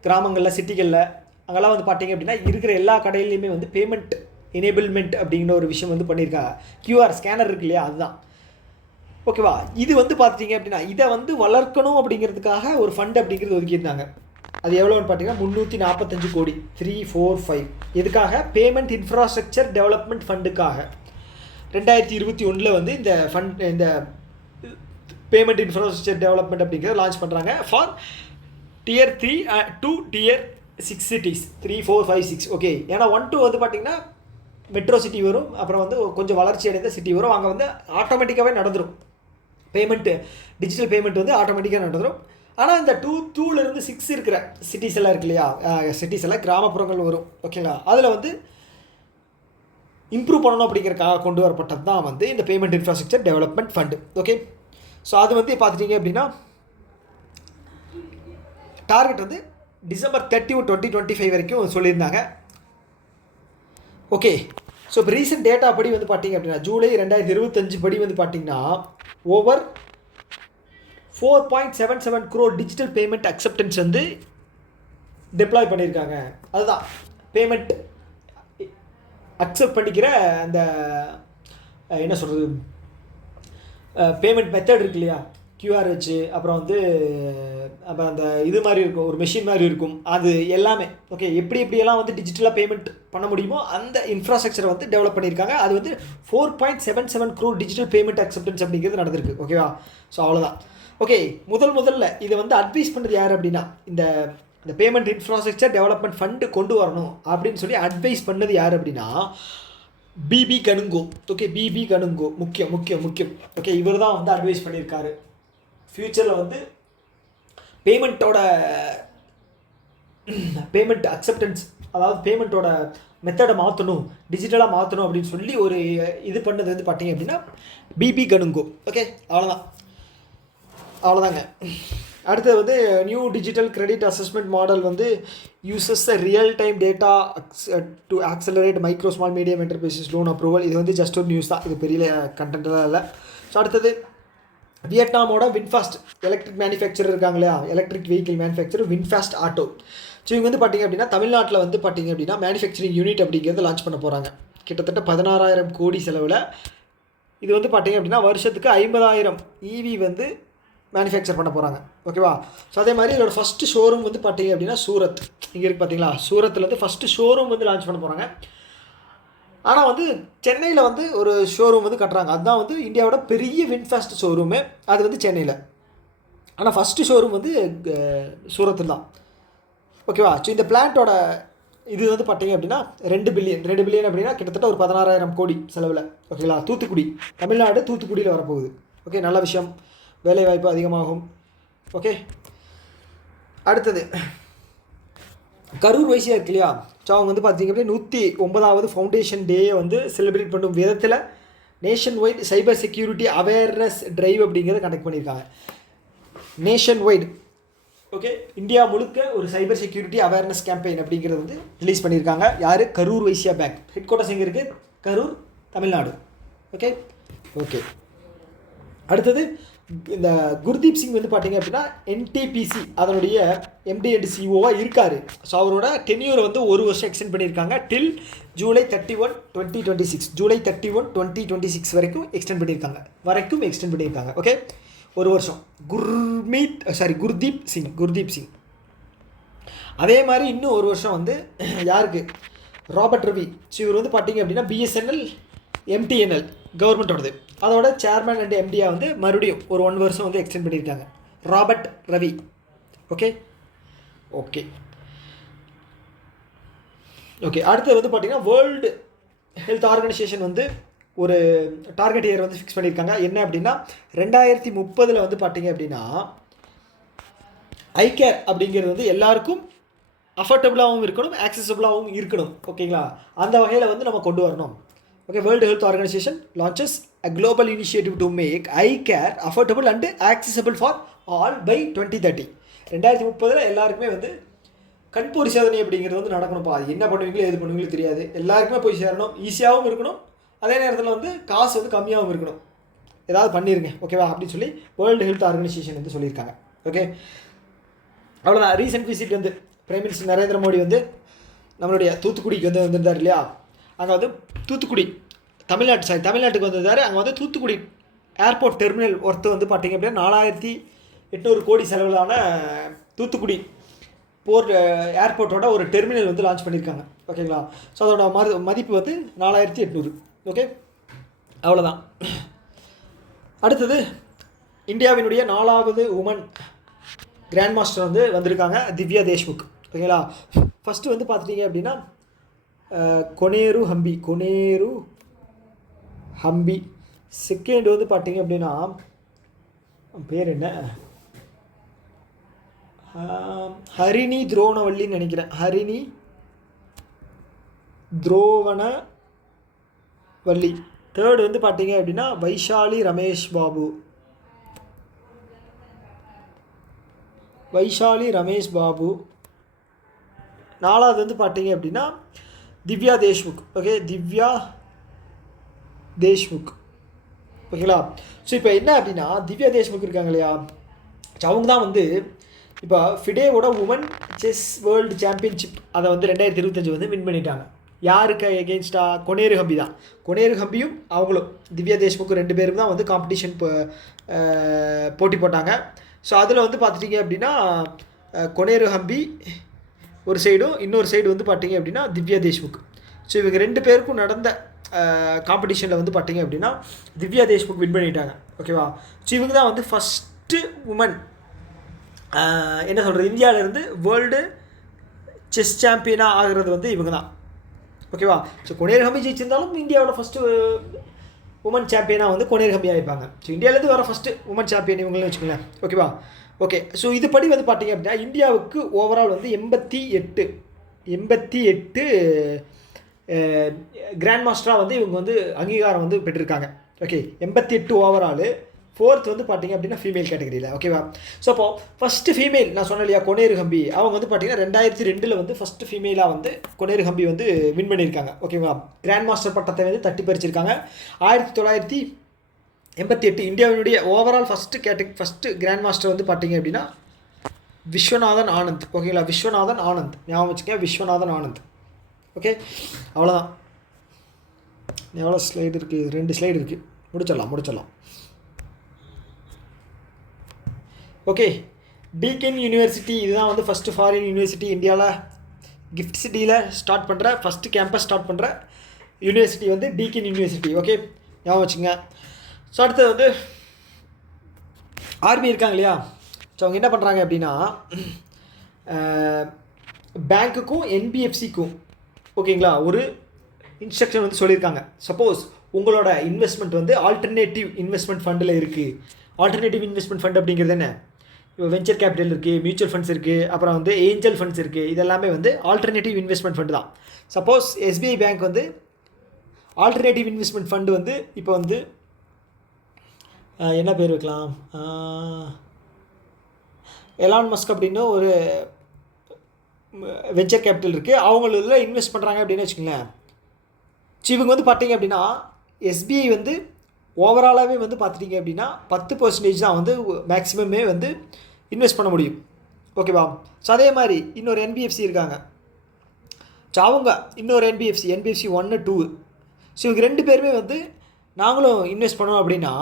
கிராமங்களில் சிட்டிகளில் அங்கெல்லாம் வந்து பார்த்தீங்க அப்படின்னா இருக்கிற எல்லா கடையிலையுமே வந்து பேமெண்ட் எனேபிள்மெண்ட் அப்படிங்கிற ஒரு விஷயம் வந்து பண்ணியிருக்காங்க. கியூஆர் ஸ்கேனர் இருக்கு இல்லையா, அதுதான். ஓகேவா, இது வந்து பார்த்தீங்க அப்படின்னா இதை வந்து வளர்க்கணும் அப்படிங்கிறதுக்காக ஒரு ஃபண்ட் அப்படிங்கிறது ஒதுக்கியிருந்தாங்க. அது எவ்வளோன்னு பார்த்தீங்கன்னா 345 கோடி 345. எதுக்காக? பேமெண்ட் இன்ஃப்ராஸ்ட்ரக்சர் டெவலப்மெண்ட் ஃபண்டுக்காக 2021 வந்து இந்த பேமெண்ட் இன்ஃப்ராஸ்ட்ரக்சர் டெவலப்மெண்ட் அப்படிங்கிறத லான்ச் பண்ணுறாங்க for Tier 3 to Tier 6 cities 3, 4, 5, 6. Okay, ஏன்னா 1, 2 வந்து பார்த்தீங்கன்னா மெட்ரோ சிட்டி வரும், அப்புறம் வந்து கொஞ்சம் வளர்ச்சி அடைந்த சிட்டி வரும். அங்கே வந்து ஆட்டோமேட்டிக்காகவே நடந்துடும் டிஜிட்டல் பேமெண்ட் வந்து ஆட்டோமேட்டிக்காக நடந்துடும். ஆனால் இந்த 2 to 6 இருக்கிற சிட்டிஸ் எல்லாம் இருக்கு இல்லையா, சிட்டிஸ் எல்லாம் கிராமப்புறங்கள் வரும். ஓகேங்களா, அதில் வந்து இம்ப்ரூவ் பண்ணணும் அப்படிங்கிறக்காக கொண்டு வரப்பட்டது தான் வந்து இந்த payment infrastructure development fund. Okay, so அது வந்து பார்த்துட்டிங்க அப்படின்னா டார்கெட் வந்து December 31, 2025 வரைக்கும் சொல்லியிருந்தாங்க. ஓகே, ஸோ இப்போ ரீசெண்ட் டேட்டா படி வந்து பார்த்தீங்க அப்படின்னா ஜூலை 2025 படி வந்து பார்த்தீங்கன்னா over 4.77 crore digital payment acceptance வந்து டெப்ளாய் பண்ணியிருக்காங்க. அதுதான் பேமெண்ட் அக்செப்ட் பண்ணிக்கிற அந்த என்ன சொல்கிறது பேமெண்ட் மெத்தட் இருக்கு இல்லையா, கியூஆர் வச்சு, அப்புறம் வந்து அப்போ அந்த இது மாதிரி இருக்கும், ஒரு மெஷின் மாதிரி இருக்கும், அது எல்லாமே. ஓகே, எப்படியெல்லாம் வந்து டிஜிட்டலாக பேமெண்ட் பண்ண முடியுமோ அந்த இன்ஃப்ராஸ்ட்ரக்சரை வந்து டெவலப் பண்ணியிருக்காங்க. அது வந்து 4.77 crore டிஜிட்டல் பேமெண்ட் அக்செப்டன்ஸ் அப்படிங்கிறது நடந்திருக்கு. ஓகேவா, ஸோ அவ்வளோதான். ஓகே, முதல்ல இதை வந்து அட்வைஸ் பண்ணுறது யார் அப்படின்னா இந்த பேமெண்ட் இன்ஃப்ராஸ்ட்ரக்சர் டெவலப்மெண்ட் ஃபண்டு கொண்டு வரணும் அப்படின்னு சொல்லி அட்வைஸ் பண்ணது யார் அப்படின்னா B P Kanungo. Okay, B P Kanungo முக்கியம். ஓகே, இவர் தான் வந்து அட்வைஸ் பண்ணியிருக்காரு. ஃப்யூச்சரில் வந்து பேமெண்ட் அக்செப்டன்ஸ், அதாவது பேமெண்ட்டோட மெத்தடை மாற்றணும், டிஜிட்டலாக மாற்றணும் அப்படின்னு சொல்லி ஒரு இது பண்ணது வந்து பார்த்தீங்க அப்படின்னா பிபி கனுங்கோ. ஓகே, அவ்வளோதாங்க. அடுத்தது வந்து new digital credit assessment model வந்து uses real time data to accelerate micro small medium enterprises loan approval. இது வந்து ஜஸ்ட் ஒரு நியூஸ் தான், இது பெரிய கண்டென்ட்லாம் இல்லை. ஸோ அடுத்தது வியட்நாமோட வின்ஃபாஸ்ட் எலக்ட்ரிக் மேனுஃபேக்சர் இருக்காங்க இல்லையா, electric vehicle manufacture VinFast auto. So இவங்க வந்து பார்த்திங்க அப்படின்னா தமிழ்நாட்டில் வந்து பார்த்திங்க அப்படின்னா மேனுஃபேக்சரிங் யூனிட் அப்படிங்கிறது லான்ச் பண்ண போகிறாங்க. கிட்டத்தட்ட 16,000 கோடி செலவில். இது வந்து பார்த்திங்க அப்படின்னா வருஷத்துக்கு 50,000 EV வந்து மேனுஃபேக்சர் பண்ண போகிறாங்க. ஓகேவா, ஸோ அதே மாதிரி இதோட ஃபஸ்ட்டு ஷோரூம் வந்து பார்த்திங்க அப்படின்னா சூரத் இங்கே இருக்குது பார்த்தீங்களா, சூரத்தில் வந்து ஃபஸ்ட்டு ஷோரூம் வந்து லான்ச் பண்ண போகிறாங்க. ஆனால் வந்து சென்னையில் வந்து ஒரு ஷோரூம் வந்து கட்டுறாங்க. அதுதான் வந்து இந்தியாவோட பெரிய வின்ஃபாஸ்ட் ஷோரூமு, அது வந்து சென்னையில். ஆனால் ஃபஸ்ட்டு ஷோரூம் வந்து சூரத்தில் தான். ஓகேவா, ஸோ இந்த பிளான்ட்டோட இது வந்து பார்த்தீங்க அப்படின்னா 2 பில்லியன் அப்படின்னா கிட்டத்தட்ட ஒரு 16,000 கோடி செலவில். ஓகேங்களா, தமிழ்நாடு தூத்துக்குடியில் வரப்போகுது. ஓகே, நல்ல விஷயம். வேலைவாய்ப்பு அதிகமாகும். ஓகே, அடுத்தது கரூர் வைசியா இருக்கு இல்லையா, ஸோ அவங்க வந்து பார்த்திங்க அப்படின்னா 109வது ஃபவுண்டேஷன் டேயை வந்து செலிப்ரேட் பண்ணும் விதத்தில் nation wide cyber security awareness drive அப்படிங்கிறத கண்டக்ட் பண்ணியிருக்காங்க. நேஷன் வைடு, ஓகே, இந்தியா முழுக்க ஒரு சைபர் செக்யூரிட்டி அவேர்னஸ் கேம்பெயின் அப்படிங்கிறது வந்து ரிலீஸ் பண்ணியிருக்காங்க. யார்? Karur Vaishya bank. Head quarters எங்கே இருக்குது? கரூர், தமிழ்நாடு. ஓகே ஓகே அடுத்தது இந்த குர்தீப் சிங் வந்து பார்த்தீங்க அப்படின்னா என்டிபிசி அதனுடைய எம்டி அண்ட் சிஓவாக இருக்கார். ஸோ அவரோட டென்யூரை வந்து ஒரு வருஷம் எக்ஸ்டெண்ட் பண்ணியிருக்காங்க. டில் ஜூலை 31, 2026. ஜூலை 31, 2026 வரைக்கும் எக்ஸ்டெண்ட் பண்ணியிருக்காங்க. ஓகே, ஒரு வருஷம். குர்தீப் சிங். அதே மாதிரி இன்னும் ஒரு வருஷம் வந்து யாருக்கு? ராபர்ட் ரவி. ஸோ இவர் வந்து பார்த்தீங்க அப்படின்னா பிஎஸ்என்எல், எம்டிஎன்எல் கவர்மெண்ட்டோடது, அதோட சேர்மேன் அண்ட் எம்டியாக வந்து மறுபடியும் ஒரு 1 வருஷம் வந்து எக்ஸ்டெண்ட் பண்ணியிருக்காங்க. Robert Ravi. Okay okay okay அடுத்து வந்து பார்த்தீங்கன்னா வேர்ல்டு ஹெல்த் ஆர்கனைசேஷன் வந்து ஒரு டார்கெட் இயர் வந்து ஃபிக்ஸ் பண்ணியிருக்காங்க. என்ன அப்படின்னா 2030 வந்து பார்த்தீங்க அப்படின்னா ஐ கேர் அப்படிங்கிறது வந்து எல்லாருக்கும் அஃபோர்டபுளாகவும் இருக்கணும், ஆக்சசபிளாகவும் இருக்கணும். ஓகேங்களா, அந்த வகையில் வந்து நம்ம கொண்டு வரணும். Okay, world health organisation launches a global initiative to make eye care affordable and accessible for all by 2030. 2030 எல்லாருக்குமே வந்து கண் பரிசோதனை அப்படிங்கிறது வந்து நடக்கணும்ப்பா. அது என்ன பண்ணுவீங்களோ எது பண்ணுவீங்களோ தெரியாது, எல்லாருக்குமே போய் சேரணும், ஈஸியாகவும் இருக்கணும், அதே நேரத்தில் வந்து காசு வந்து கம்மியாகவும் இருக்கணும். ஏதாவது பண்ணிடுங்க, ஓகேவா அப்படின்னு சொல்லி வேர்ல்டு ஹெல்த் ஆர்கனைசேஷன் வந்து சொல்லியிருக்காங்க. ஓகே, அவ்வளோதான். ரீசெண்ட் விசிட் வந்து பிரைம் மினிஸ்டர் நரேந்திர மோடி வந்து நம்மளுடைய தூத்துக்குடிக்கு வந்து வந்திருந்தார் இல்லையா, அங்கே வந்து தூத்துக்குடி தமிழ்நாட்டுக்கு வந்திருந்தார். அங்கே வந்து தூத்துக்குடி ஏர்போர்ட் டெர்மினல் ஒர்த்து வந்து பார்த்திங்க அப்படின்னா 4800 கோடி செலவிலான தூத்துக்குடி போர்ட் ஏர்போர்ட்டோட ஒரு டெர்மினல் வந்து லான்ச் பண்ணியிருக்காங்க. ஓகேங்களா, ஸோ அதோட மதிப்பு வந்து 4800. ஓகே, அவ்வளோதான். அடுத்தது இந்தியாவினுடைய 4வது உமன் கிராண்ட் மாஸ்டர் வந்து வந்திருக்காங்க, திவ்யா தேஷ்முக். ஓகேங்களா, ஃபஸ்ட்டு வந்து பார்த்துட்டிங்க அப்படின்னா கொனேரு ஹம்பி. செகண்ட் வந்து பார்த்தீங்க அப்படின்னா பேர் என்ன, ஹரிணி துரோணவல்லின்னு நினைக்கிறேன், ஹரிணி துரோவணவல்லி. தேர்டு வந்து பார்த்தீங்க அப்படின்னா வைஷாலி ரமேஷ் பாபு. 4வது வந்து பார்த்தீங்க அப்படின்னா திவ்யா தேஷ்முக். ஓகே, திவ்யா தேஷ்முக். ஓகேங்களா, ஸோ இப்போ என்ன அப்படின்னா திவ்யா தேஷ்முக் இருக்காங்க இல்லையா, அவங்க தான் வந்து இப்போ ஃபிடேவோட உமன் செஸ் வேர்ல்டு சாம்பியன்ஷிப் அதை வந்து 2025 வந்து வின் பண்ணிட்டாங்க. யாருக்கு எகெயின்ஸ்டாக? கொனேரு ஹம்பி தான். கொனேரு ஹம்பியும் அவங்களும் திவ்யா தேஷ்முக்கும் 2 பேரும் தான் வந்து காம்படிஷன் போட்டி போட்டாங்க. ஸோ அதில் வந்து பார்த்துட்டிங்க அப்படின்னா கொனேரு ஹம்பி ஒரு சைடும், இன்னொரு சைடு வந்து பார்த்தீங்க அப்படின்னா திவ்யா தேஷ்முக். ஸோ இவங்க 2 பேருக்கும் நடந்த காம்படிஷனில் வந்து பார்த்தீங்க அப்படின்னா திவ்யா தேஷ்முக் வின் பண்ணிட்டாங்க. ஓகேவா, ஸோ இவங்க தான் வந்து ஃபஸ்ட்டு உமன் என்ன சொல்கிறது இந்தியாவிலேருந்து வேர்ல்டு செஸ் சாம்பியனாக ஆகிறது வந்து இவங்க தான். ஓகேவா, ஸோ கொனேரு ஹம்பி ஜெயிச்சிருந்தாலும் இந்தியாவோட ஃபஸ்ட்டு உமன் சாம்பியனாக வந்து கொனேரு ஹம்பி ஆகிருப்பாங்க. ஸோ இந்தியாவிலேருந்து வர ஃபஸ்ட்டு உமன் சாம்பியன் இவங்களே வச்சுக்கோங்களேன். ஓகேவா, ஓகே, ஸோ இதுபடி வந்து பார்த்தீங்க அப்படின்னா இந்தியாவுக்கு ஓவரால் வந்து 88 கிராண்ட் மாஸ்டராக வந்து இவங்க வந்து அங்கீகாரம் வந்து பெற்றிருக்காங்க. Okay, 88 overall. 4th வந்து பார்த்தீங்க அப்படின்னா ஃபீமேல் கேட்டகரியில். ஓகேவா, ஸோ அப்போ ஃபஸ்ட்டு ஃபீமேல் நான் சொன்னேன் இல்லையா கொனேரு ஹம்பி, அவங்க வந்து பார்த்தீங்கன்னா 2002 வந்து ஃபஸ்ட்டு ஃபீமேலாக வந்து கொனேரு ஹம்பி வந்து வின் பண்ணியிருக்காங்க. ஓகேவா, கிராண்ட் மாஸ்டர் பட்டத்தை வந்து தட்டி பறிச்சிருக்காங்க. 1988 இந்தியாவினுடைய ஓவரால் ஃபஸ்ட்டு கிராண்ட் மாஸ்டர் வந்து பார்த்தீங்க அப்படின்னா விஸ்வநாதன் ஆனந்த். ஓகேங்களா, விஸ்வநாதன் ஆனந்த் ஞாபகம் வச்சுக்க, விஸ்வநாதன் ஆனந்த். ஓகே, அவ்வளோதான். எவ்வளோ ஸ்லைடு இருக்குது? 2 ஸ்லைடு இருக்குது, முடிச்சிடலாம். ஓகே, டீக்கன் யூனிவர்சிட்டி இதுதான் வந்து ஃபஸ்ட்டு ஃபாரின் யூனிவர்சிட்டி இந்தியாவில் கிஃப்ட் சிட்டியில் ஸ்டார்ட் பண்ணுற ஃபஸ்ட்டு கேம்பஸ் ஸ்டார்ட் பண்ணுற யூனிவர்சிட்டி வந்து டீக்கன் யூனிவர்சிட்டி. ஓகே, ஞாபகம் வச்சுங்க. ஸோ அடுத்தது வந்து ஆர்மி இருக்காங்க இல்லையா, ஸோ அவங்க என்ன பண்ணுறாங்க அப்படின்னா பேங்க்குக்கும் என்பிஎஃப்சிக்கும் ஓகேங்களா ஒரு இன்ஸ்ட்ரக்ஷன் வந்து சொல்லியிருக்காங்க. சப்போஸ் உங்களோட இன்வெஸ்ட்மெண்ட் வந்து ஆல்டர்னேட்டிவ் இன்வெஸ்ட்மெண்ட் ஃபண்டில் இருக்குது, ஆல்டர்னேட்டிவ் இன்வெஸ்ட்மெண்ட் ஃபண்ட் அப்படிங்கிறது என்ன? இப்போ வெஞ்சர் கேபிட்டல் இருக்குது, மியூச்சுவல் ஃபண்ட்ஸ் இருக்குது, அப்புறம் வந்து ஏஞ்சல் ஃபண்ட்ஸ் இருக்குது. இதெல்லாமே வந்து ஆல்டர்னேட்டிவ் இன்வெஸ்ட்மெண்ட் ஃபண்டு தான். சப்போஸ் எஸ்பிஐ பேங்க் வந்து ஆல்டர்னேட்டிவ் இன்வெஸ்ட்மெண்ட் ஃபண்டு வந்து இப்போ வந்து என்ன பேர் வைக்கலாம், எலான் மஸ்க் அப்படின்னு ஒரு வெஞ்சர் கேபிட்டல் இருக்குது, அவங்கள இன்வெஸ்ட் பண்ணுறாங்க அப்படின்னு வச்சுக்கோங்களேன். இவங்க வந்து பார்த்தீங்க அப்படின்னா எஸ்பிஐ வந்து ஓவராலாகவே வந்து பார்த்துட்டிங்க அப்படின்னா 10% தான் வந்து மேக்ஸிமமே வந்து இன்வெஸ்ட் பண்ண முடியும். ஓகேவா? ஸோ அதே மாதிரி இன்னொரு என்பிஎஃப்சி இருக்காங்க. ஸோ அவங்க இன்னொரு என்பிஎஃப்சி 1, 2. ஸோ இவங்க 2 பேருமே வந்து நாங்களும் இன்வெஸ்ட் பண்ணோம் அப்படின்னா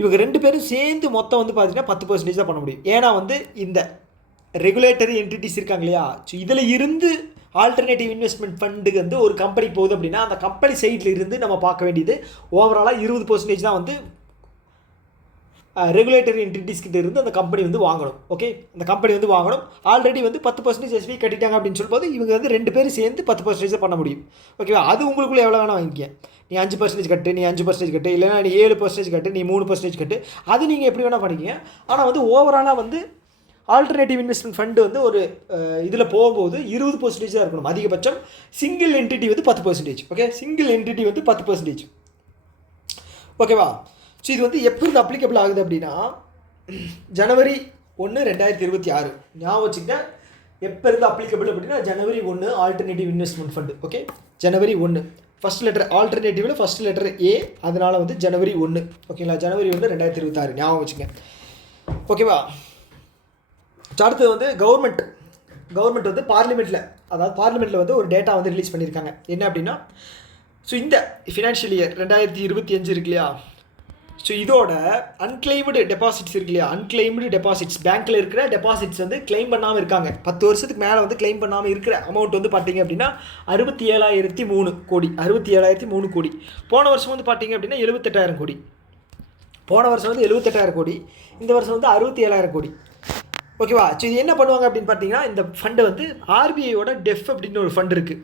இவங்க 2 பேரும் சேர்ந்து மொத்தம் வந்து பார்த்திங்கன்னா 10% தான் பண்ண முடியும். ஏன்னா வந்து இந்த ரெகுலேட்டரி என்டிட்டிஸ் இருக்காங்க இல்லையா, ஸோ இதில் இருந்து ஆல்டர்னேட்டிவ் இன்வெஸ்ட்மெண்ட் ஃபண்டுக்கு வந்து ஒரு கம்பெனி போகுது அப்படின்னா அந்த கம்பெனி சைடில் இருந்து நம்ம பார்க்க வேண்டியது ஓவராலாக 20% தான் வந்து ரெகுலேட்டரி என்டிட்டிஸ் கிட்ட இருந்து அந்த கம்பெனி வந்து வாங்கணும். ஓகே, அந்த கம்பெனி வந்து வாங்கணும். ஆல்ரெடி வந்து 10% எஸ்பிஐ கட்டிட்டாங்க அப்படின்னு சொல்லும்போது இவங்க வந்து 2 பேரும் சேர்ந்து 10% பண்ண முடியும். ஓகேவா? அது உங்களுக்குள்ளே எவ்வளோ வேணால் வாங்கிக்க. நீ 5% கட்டு, நீ 5% கட்டு, இல்லைனா நீ 7% கட்டு, நீ 3% கட்டு, அது நீங்கள் எப்படி வேணால் பண்ணிக்கிங்க. ஆனால் வந்து ஓவராலாக வந்து ஆல்டர்னேட்டிவ் இன்வெஸ்ட்மெண்ட் ஃபண்டு வந்து ஒரு இதில் போகும்போது 20% தான் இருக்கணும் அதிகபட்சம். சிங்கிள் என்டிட்டி வந்து 10%. ஓகே, சிங்கிள் என்டிட்டி வந்து 10%. ஓகேவா? ஸோ இது வந்து எப்போ இருந்து அப்ளிகபிள் ஆகுது அப்படின்னா ஜனவரி 1, 2026 ஞாபகம் வச்சுக்கிட்டேன். எப்போ இருந்து அப்ளிகபிள் அப்படின்னா ஜனவரி 1 ஆல்டர்னேட்டிவ் இன்வெஸ்ட்மெண்ட் ஃபண்டு. ஓகே, ஜனவரி 1 ஃபஸ்ட் லெட்டர் ஆல்டர்னேட்டிவில் ஃபஸ்ட் லெட்டர் ஏ, அதனால் வந்து ஜனவரி 1. ஓகேங்களா? ஜனவரி 1, 2026 ஞாபகம் வச்சுங்க. ஓகேவா? ஸோ அடுத்தது வந்து கவர்மெண்ட் வந்து பார்லிமெண்ட்டில் வந்து ஒரு டேட்டா வந்து ரிலீஸ் பண்ணியிருக்காங்க. என்ன அப்படின்னா ஸோ இந்த ஃபினான்ஷியல் இயர் 2025 இருக்கு இல்லையா, ஸோ இதோட அன்கிளைம்டு டெபாசிட்ஸ் இருக்கு இல்லையா, அன்கிளைம்டு டெபாசிட்ஸ் பேங்க்கில் இருக்கிற டெபாசிட்ஸ் வந்து கிளைம் பண்ணாமல் இருக்காங்க. 10 வருஷத்துக்கு மேலே வந்து கிளைம் பண்ணாமல் இருக்கிற அமௌண்ட் வந்து பார்த்தீங்க அப்படின்னா 67,003 கோடி. 67,003 கோடி. போன வருஷம் வந்து பார்த்தீங்க அப்படின்னா 78,000 கோடி. போன வருஷம் வந்து 78,000 கோடி, இந்த வருஷம் வந்து 67,000 கோடி. ஓகேவா? ஸோ இது என்ன பண்ணுவாங்க அப்படின்னு பார்த்தீங்கன்னா இந்த ஃபண்டு வந்து ஆர்பிஐயோட டெஃப் அப்படின்னு ஒரு ஃபண்ட் இருக்குது,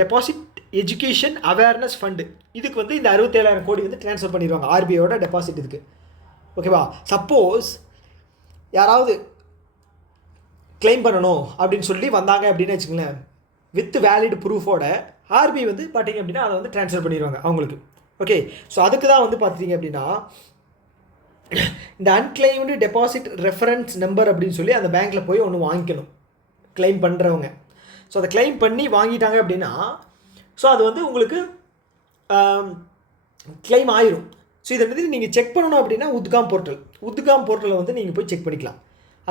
டெபாசிட் எஜுகேஷன் அவேர்னஸ் ஃபண்டு. இதுக்கு வந்து இந்த 67,000 கோடி வந்து ட்ரான்ஸ்ஃபர் பண்ணிடுவாங்க ஆர்பிஐயோட டெபாசிட் இதுக்கு. ஓகேவா? சப்போஸ் யாராவது கிளைம் பண்ணணும் அப்படின்னு சொல்லி வந்தாங்க அப்படின்னு வச்சுங்களேன், வித் வேலிட் ப்ரூஃபோட ஆர்பிஐ வந்து பார்த்தீங்க அப்படின்னா அதை வந்து ட்ரான்ஸ்ஃபர் பண்ணிடுவாங்க அவங்களுக்கு. ஓகே, ஸோ அதுக்கு தான் வந்து பார்த்தீங்க அப்படின்னா இந்த அன்கிளைம்டு டெபாசிட் ரெஃபரன்ஸ் நம்பர் அப்படின்னு சொல்லி அந்த பேங்க்கில் போய் ஒன்று வாங்கிக்கணும் கிளைம் பண்ணுறவங்க. ஸோ அதை கிளைம் பண்ணி வாங்கிட்டாங்க அப்படின்னா ஸோ அது வந்து உங்களுக்கு கிளைம் ஆயிரும். ஸோ இதை வந்து நீங்கள் செக் பண்ணணும் அப்படின்னா உத்காம் போர்ட்டலில் வந்து நீங்கள் போய் செக் பண்ணிக்கலாம்.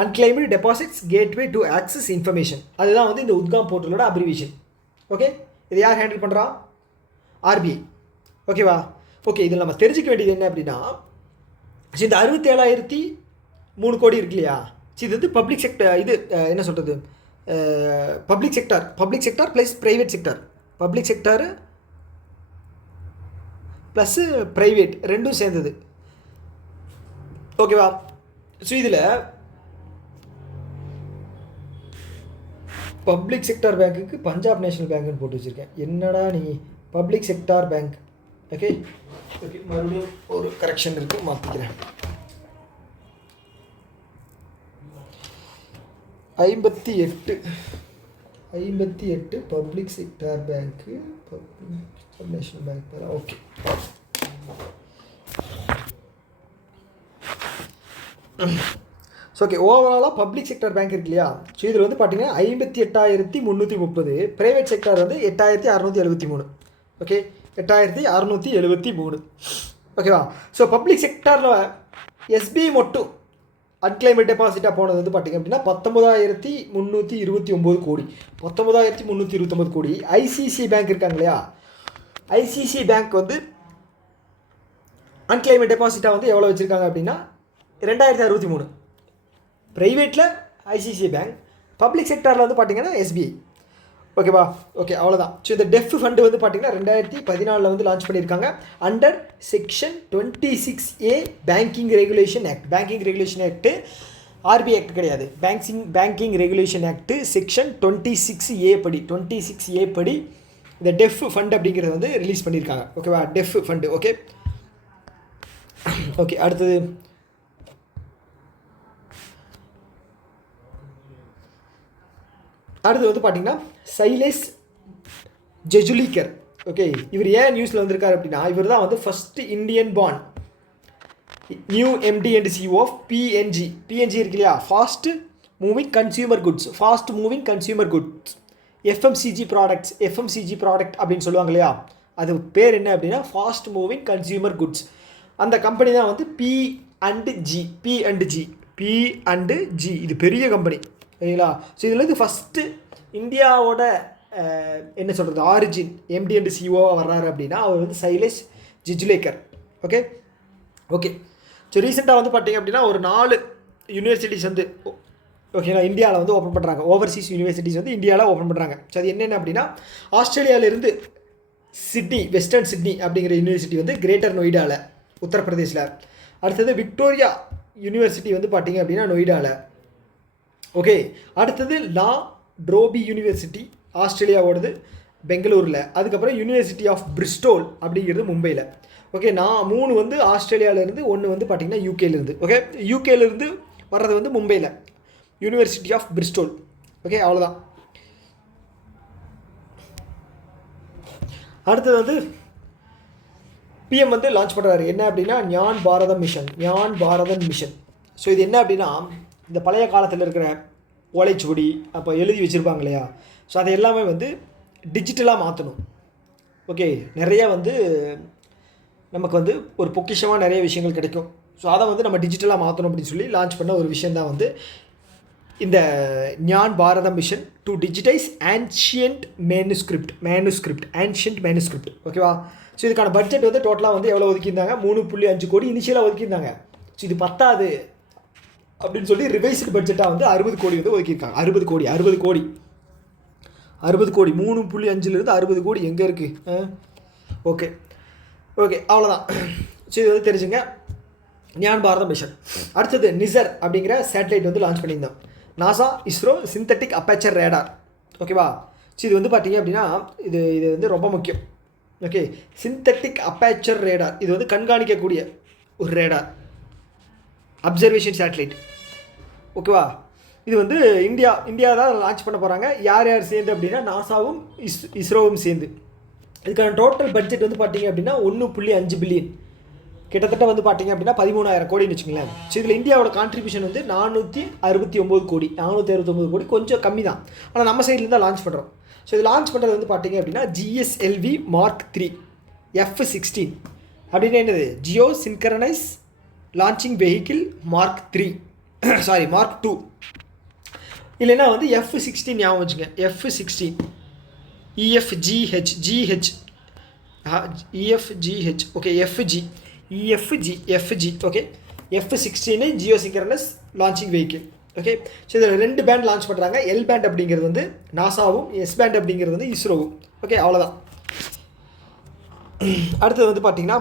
Unclaimed deposits gateway to access information, அதுதான் வந்து இந்த உத்காம் போர்ட்டலோட அப்ரிவேஷன். ஓகே, இது யார் ஹேண்டில் பண்ணுறா? ஆர்பிஐ. ஓகேவா? ஓகே, இதில் நம்ம தெரிஞ்சிக்க வேண்டியது என்ன அப்படின்னா ஸோ இந்த 67,003 கோடி இருக்கு இல்லையா, ஸோ இது வந்து பப்ளிக் செக்டர், இது என்ன சொல்கிறது, public sector plus private sector, public sector plus private ரெண்டும் சேர்ந்தது. ஓகேவா? ஸோ இதில் பப்ளிக் செக்டார் பேங்க்குக்கு பஞ்சாப் நேஷனல் பேங்க்குன்னு போட்டு வச்சுருக்கேன். என்னடா நீ பப்ளிக் செக்டார் பேங்க். ஓகே, மறுபடியும் ஒரு கரெக்ஷன் இருக்குது, மாற்றிக்கிறேன். 58 பப்ளிக் செக்டார் பேங்க்கு, public national bank. Okay, so okay, ஓவராலாக பப்ளிக் செக்டார் பேங்க் இருக்கு இல்லையா, ஸோ இதில் வந்து பார்த்தீங்கன்னா 58,330, ப்ரைவேட் செக்டார் வந்து 8,673. ஓகே, 8,673. ஓகேவா? ஸோ பப்ளிக் செக்டாரில் எஸ்பிஐ மட்டும் அன்கிளைம்டு டெபாசிட்டாக போனது வந்து பார்த்திங்க அப்படின்னா 19,329 கோடி. 19,329 கோடி. ஐசிசி பேங்க் இருக்காங்க இல்லையா, ஐசிசி பேங்க் வந்து அன்கிளைம்டு டெபாசிட்டாக வந்து எவ்வளோ வச்சுருக்காங்க அப்படின்னா 2,063. ப்ரைவேட்டில் ஐசிசி பேங்க், பப்ளிக் செக்டாரில் வந்து பார்த்திங்கன்னா எஸ்பிஐ. ஓகேவா? ஓகே, அவ்வளோதான். ஸோ இந்த டெஃப் ஃபண்டு வந்து பார்த்திங்கன்னா 2014 வந்து லான்ச் பண்ணியிருக்காங்க under section 26A banking regulation act. RBI act கிடையாது, banking regulation act section 26A படி இந்த டெஃப் ஃபண்ட் அப்படிங்கிறத வந்து ரிலீஸ் பண்ணியிருக்காங்க. ஓகேவா? Def fund. ஓகே, ஓகே, அடுத்தது வந்து பார்த்தீங்கன்னா சைலேஷ் ஜெஜுலிகர். ஓகே, இவர் ஏன் நியூஸில் வந்திருக்காரு அப்படின்னா, இவர் தான் வந்து first Indian born new MD and CEO of P N G இருக்கு இல்லையா, fast moving consumer goods, FMCG product அப்படின்னு சொல்லுவாங்க இல்லையா, அது பேர் என்ன அப்படின்னா ஃபாஸ்ட் மூவிங் கன்சியூமர் குட்ஸ். அந்த கம்பெனி தான் வந்து P&G. இது பெரிய கம்பெனி சரிங்களா. ஸோ இதில் வந்து ஃபஸ்ட்டு இந்தியாவோட என்ன சொல்கிறது ஆரிஜின் MD and CEO வர்றாரு அப்படின்னா அவர் வந்து சைலேஷ் ஜெஜுலேக்கர். ஓகே. ஸோ ரீசெண்டாக வந்து பார்த்தீங்க அப்படின்னா ஒரு 4 யூனிவர்சிட்டிஸ் வந்து ஓகேங்களா இந்தியாவில் வந்து ஓப்பன் பண்ணுறாங்க. ஓவர்சீஸ் யூனிவர்சிட்டிஸ் வந்து இந்தியாவில் ஓப்பன் பண்ணுறாங்க. ஸோ அது என்னென்ன அப்படின்னா ஆஸ்திரேலியாவிலேருந்து வெஸ்டர்ன் சிட்னி அப்படிங்கிற யூனிவர்சிட்டி வந்து கிரேட்டர் நொய்டாவில் உத்தரப்பிரதேசில். அடுத்தது விக்டோரியா யூனிவர்சிட்டி வந்து பார்த்தீங்க அப்படின்னா நொய்டாவில். ஓகே, அடுத்தது லா ட்ரோபி யூனிவர்சிட்டி ஆஸ்திரேலியாவோடது பெங்களூரில். அதுக்கப்புறம் யூனிவர்சிட்டி ஆஃப் பிரிஸ்டோல் அப்படிங்கிறது மும்பையில். ஓகே, நான் 3 வந்து ஆஸ்திரேலியாவிலேருந்து, 1 வந்து பார்த்திங்கன்னா யூகேலேருந்து. ஓகே, யூகேலேருந்து வர்றது வந்து மும்பையில் யூனிவர்சிட்டி ஆஃப் பிரிஸ்டோல். ஓகே, அவ்வளோதான். அடுத்தது வந்து PM வந்து லான்ச் பண்ணுறாரு என்ன அப்படின்னா ஞான் பாரதம் மிஷன். ஸோ இது என்ன அப்படின்னா இந்த பழைய காலத்தில் இருக்கிற ஓலைச்சுவடி அப்போ எழுதி வச்சுருப்பாங்க இல்லையா, ஸோ அதை எல்லாமே வந்து டிஜிட்டலாக மாற்றணும். ஓகே, நிறைய வந்து நமக்கு வந்து ஒரு பொக்கிஷமாக நிறைய விஷயங்கள் கிடைக்கும். ஸோ அதை வந்து நம்ம டிஜிட்டலாக மாற்றணும் அப்படின்னு சொல்லி லான்ச் பண்ண ஒரு விஷயந்தான் வந்து இந்த Gyan Bharatam mission to digitise ancient manuscript. ஓகேவா. ஸோ இதுக்கான பட்ஜெட் வந்து டோட்டலாக வந்து எவ்வளோ ஒதுக்கியிருந்தாங்க, 3.5 கோடி இனிஷியலாக ஒதுக்கியிருந்தாங்க. ஸோ இது பத்தாது அப்படின்னு சொல்லி ரிவைஸ்டு பட்ஜெட்டாக வந்து 60 கோடி வந்து ஒதுக்கியிருக்காங்க. 60 கோடி 3.5லேருந்து 60 கோடி எங்கே இருக்குது. ஓகே, அவ்வளோதான். ஸோ இது வந்து தெரிஞ்சுங்க ஞான் பாரதம் மிஷன். அடுத்தது நிசர் அப்படிங்கிற சேட்டலைட் வந்து லான்ச் பண்ணியிருந்தோம். NASA ISRO synthetic aperture radar. ஓகேவா. ஸோ இது வந்து பார்த்தீங்க அப்படின்னா இது வந்து ரொம்ப முக்கியம். ஓகே, சிந்தட்டிக் அப்பேச்சர் ரேடார் இது வந்து கண்காணிக்கக்கூடிய ஒரு ரேடார் அப்சர்வேஷன் சேட்டலைட். ஓகேவா. இது வந்து இந்தியா தான் லான்ச் பண்ண போகிறாங்க. யார் சேர்ந்து அப்படின்னா நாசாவும் இஸ்ரோவும் சேர்ந்து. இதுக்கான டோட்டல் பட்ஜெட் வந்து பார்த்தீங்க அப்படின்னா 1.5 பில்லியன், கிட்டத்தட்ட வந்து பார்த்தீங்க அப்படின்னா 13,000 கோடின்னு வச்சுங்களேன். ஸோ இதில் இந்தியாவோட கான்ட்ரிபியூஷன் வந்து 469 கோடி, கொஞ்சம் கம்மி தான். ஆனால் நம்ம சைட்லேருந்து தான் லான்ச் பண்ணுறோம். ஸோ இது லான்ச் பண்ணுறது வந்து பார்த்தீங்க அப்படின்னா GSLV Mark 3 F-16 அப்படின்னு என்னது Jio synchronise launching vehicle Mark 2 இல்லைன்னா வந்து F-16 ஞாபகம் வச்சுங்க. F-16 EFGH okay, FG okay, F-16 Jio synchronous launching vehicle. Okay, so இதில் 2 பேண்ட் லான்ச் பண்ணுறாங்க. L பேண்ட் அப்படிங்கிறது வந்து நாசாவும், S பேண்ட் அப்படிங்கிறது வந்து இஸ்ரோவும். ஓகே, அவ்வளோதான். அடுத்தது வந்து பார்த்திங்கன்னா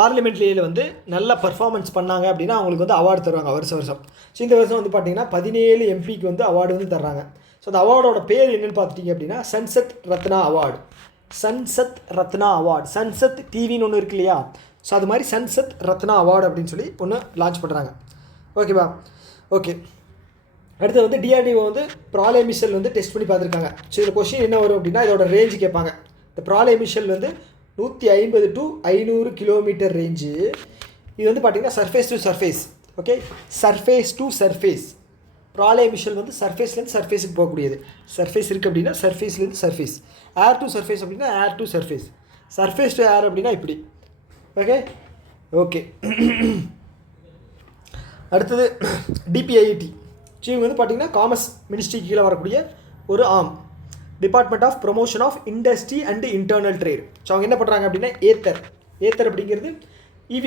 பார்லிமெண்ட்லேயே வந்து நல்ல பர்ஃபார்மன்ஸ் பண்ணாங்க அப்படின்னா அவங்களுக்கு வந்து அவார்டு தருவாங்க வருஷம். ஸோ இந்த வருஷம் வந்து பார்த்திங்கன்னா 17 எம்பிக்கு வந்து அவார்டு வந்து தர்றாங்க. ஸோ அந்த அவார்டோட பேர் என்னென்னு பார்த்துட்டிங்க அப்படின்னா சன்சத் ரத்னா அவார்டு. சன்சத் டிவின்னு ஒன்று இருக்கு இல்லையா, ஸோ அது மாதிரி சன்சத் ரத்னா அவார்டு அப்படின்னு சொல்லி ஒன்று லான்ச் பண்ணுறாங்க. ஓகேவா. ஓகே, அடுத்து வந்து DRDO வந்து ப்ராலே மிஷல் வந்து டெஸ்ட் பண்ணி பார்த்துருக்காங்க. ஸோ இதில் கொஸ்டின் என்ன வரும் அப்படின்னா இதோட ரேஞ்சு கேட்பாங்க. இந்த ப்ராலே மிஷல் வந்து 150 to 500 கிலோமீட்டர் ரேஞ்சு. இது வந்து பார்த்திங்கன்னா சர்ஃபேஸ் டு சர்ஃபேஸ். ப்ராலே மிஷல் வந்து சர்ஃபேஸ்லேருந்து சர்ஃபேஸுக்கு போகக்கூடியது. சர்ஃபேஸ் இருக்குது அப்படின்னா சர்ஃபேஸ்லேருந்து சர்ஃபேஸ். ஏர் டு சர்ஃபேஸ் அப்படின்னா air to surface. Surface to air அப்படின்னா இப்படி. ஓகே. அடுத்தது DPIIT. இவங்க வந்து பார்த்திங்கன்னா காமர்ஸ் மினிஸ்ட்ரிக்கு கீழே வரக்கூடிய ஒரு um, department of promotion of industry and internal trade. So அவங்க என்ன பண்ணுறாங்க அப்படின்னா ஏத்தர் அப்படிங்கிறது EV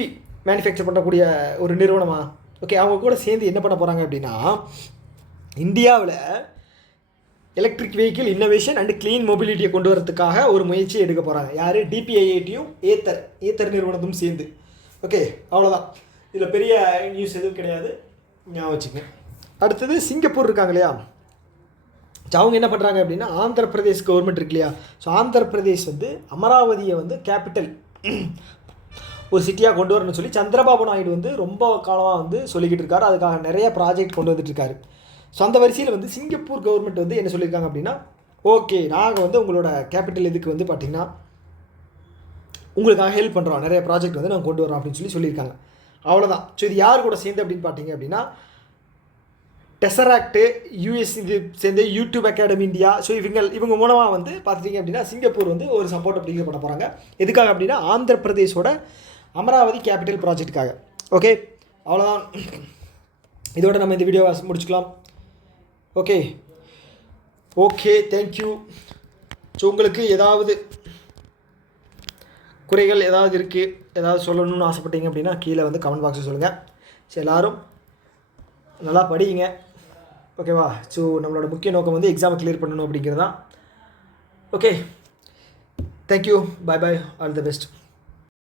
மேனுஃபேக்சர் பண்ணக்கூடிய ஒரு நிறுவனமாக. ஓகே, அவங்க கூட சேர்ந்து என்ன பண்ண போகிறாங்க அப்படின்னா இந்தியாவில் electric vehicle innovation and clean மொபிலிட்டியை கொண்டு வரதுக்காக ஒரு முயற்சியை எடுக்க போகிறாங்க. யார்? DPIITயும் ஏத்தர் நிறுவனத்தும் சேர்ந்து. ஓகே, அவ்வளோதான். இதில் பெரிய நியூஸ் எதுவும் கிடையாது, ஞாபகம் வச்சுங்க. அடுத்தது சிங்கப்பூர் இருக்காங்க இல்லையா, அவங்க என்ன பண்ணுறாங்க அப்படின்னா ஆந்திர பிரதேஷ் கவர்மெண்ட் இருக்கு இல்லையா, ஸோ ஆந்திர பிரதேஷ் வந்து அமராவதியை வந்து கேபிட்டல் ஒரு சிட்டியாக கொண்டு வரணும்னு சொல்லி சந்திரபாபு நாயுடு வந்து ரொம்ப காலமாக வந்து சொல்லிக்கிட்டு இருக்காரு. அதுக்காக நிறைய ப்ராஜெக்ட் கொண்டு வந்துட்டு இருக்காரு. ஸோ அந்த வரிசையில் வந்து சிங்கப்பூர் கவர்மெண்ட் வந்து என்ன சொல்லியிருக்காங்க அப்படின்னா, ஓகே நாங்கள் வந்து உங்களோட கேபிட்டல் இதுக்கு வந்து பார்த்திங்கன்னா உங்களுக்காக ஹெல்ப் பண்ணுறோம், நிறைய ப்ராஜெக்ட் வந்து நாங்கள் கொண்டு வரோம் அப்படின்னு சொல்லியிருக்காங்க. அவ்வளோதான். ஸோ இது யார் கூட சேர்ந்து அப்படின்னு பார்த்தீங்க அப்படின்னா, டெசராக்டு, யூஎஸ் இது சேர்ந்து யூடியூப் அகாடமி இந்தியா. ஸோ இவங்க மூலமாக வந்து பார்த்துட்டிங்க அப்படின்னா சிங்கப்பூர் வந்து ஒரு சப்போர்ட் அப்படிங்கிற பண்ண போகிறாங்க. எதுக்காக அப்படின்னா ஆந்திர பிரதேஷோட அமராவதி கேபிட்டல் ப்ராஜெக்ட்டுக்காக. ஓகே, அவ்வளோதான். இதோட நம்ம இந்த வீடியோவை முடிச்சுக்கலாம். Okay thank you. ஸோ உங்களுக்கு ஏதாவது குறைகள் ஏதாவது இருக்குது, ஏதாவது சொல்லணும்னு ஆசைப்பட்டீங்க அப்படின்னா கீழே வந்து கமெண்ட் பாக்ஸில் சொல்லுங்கள். ஸோ எல்லோரும் நல்லா படிங்க. ஓகேவா? ஸோ நம்மளோட முக்கிய நோக்கம் வந்து எக்ஸாமை கிளியர் பண்ணணும் அப்படிங்கிறது தான். Okay thank you. Bye all the best.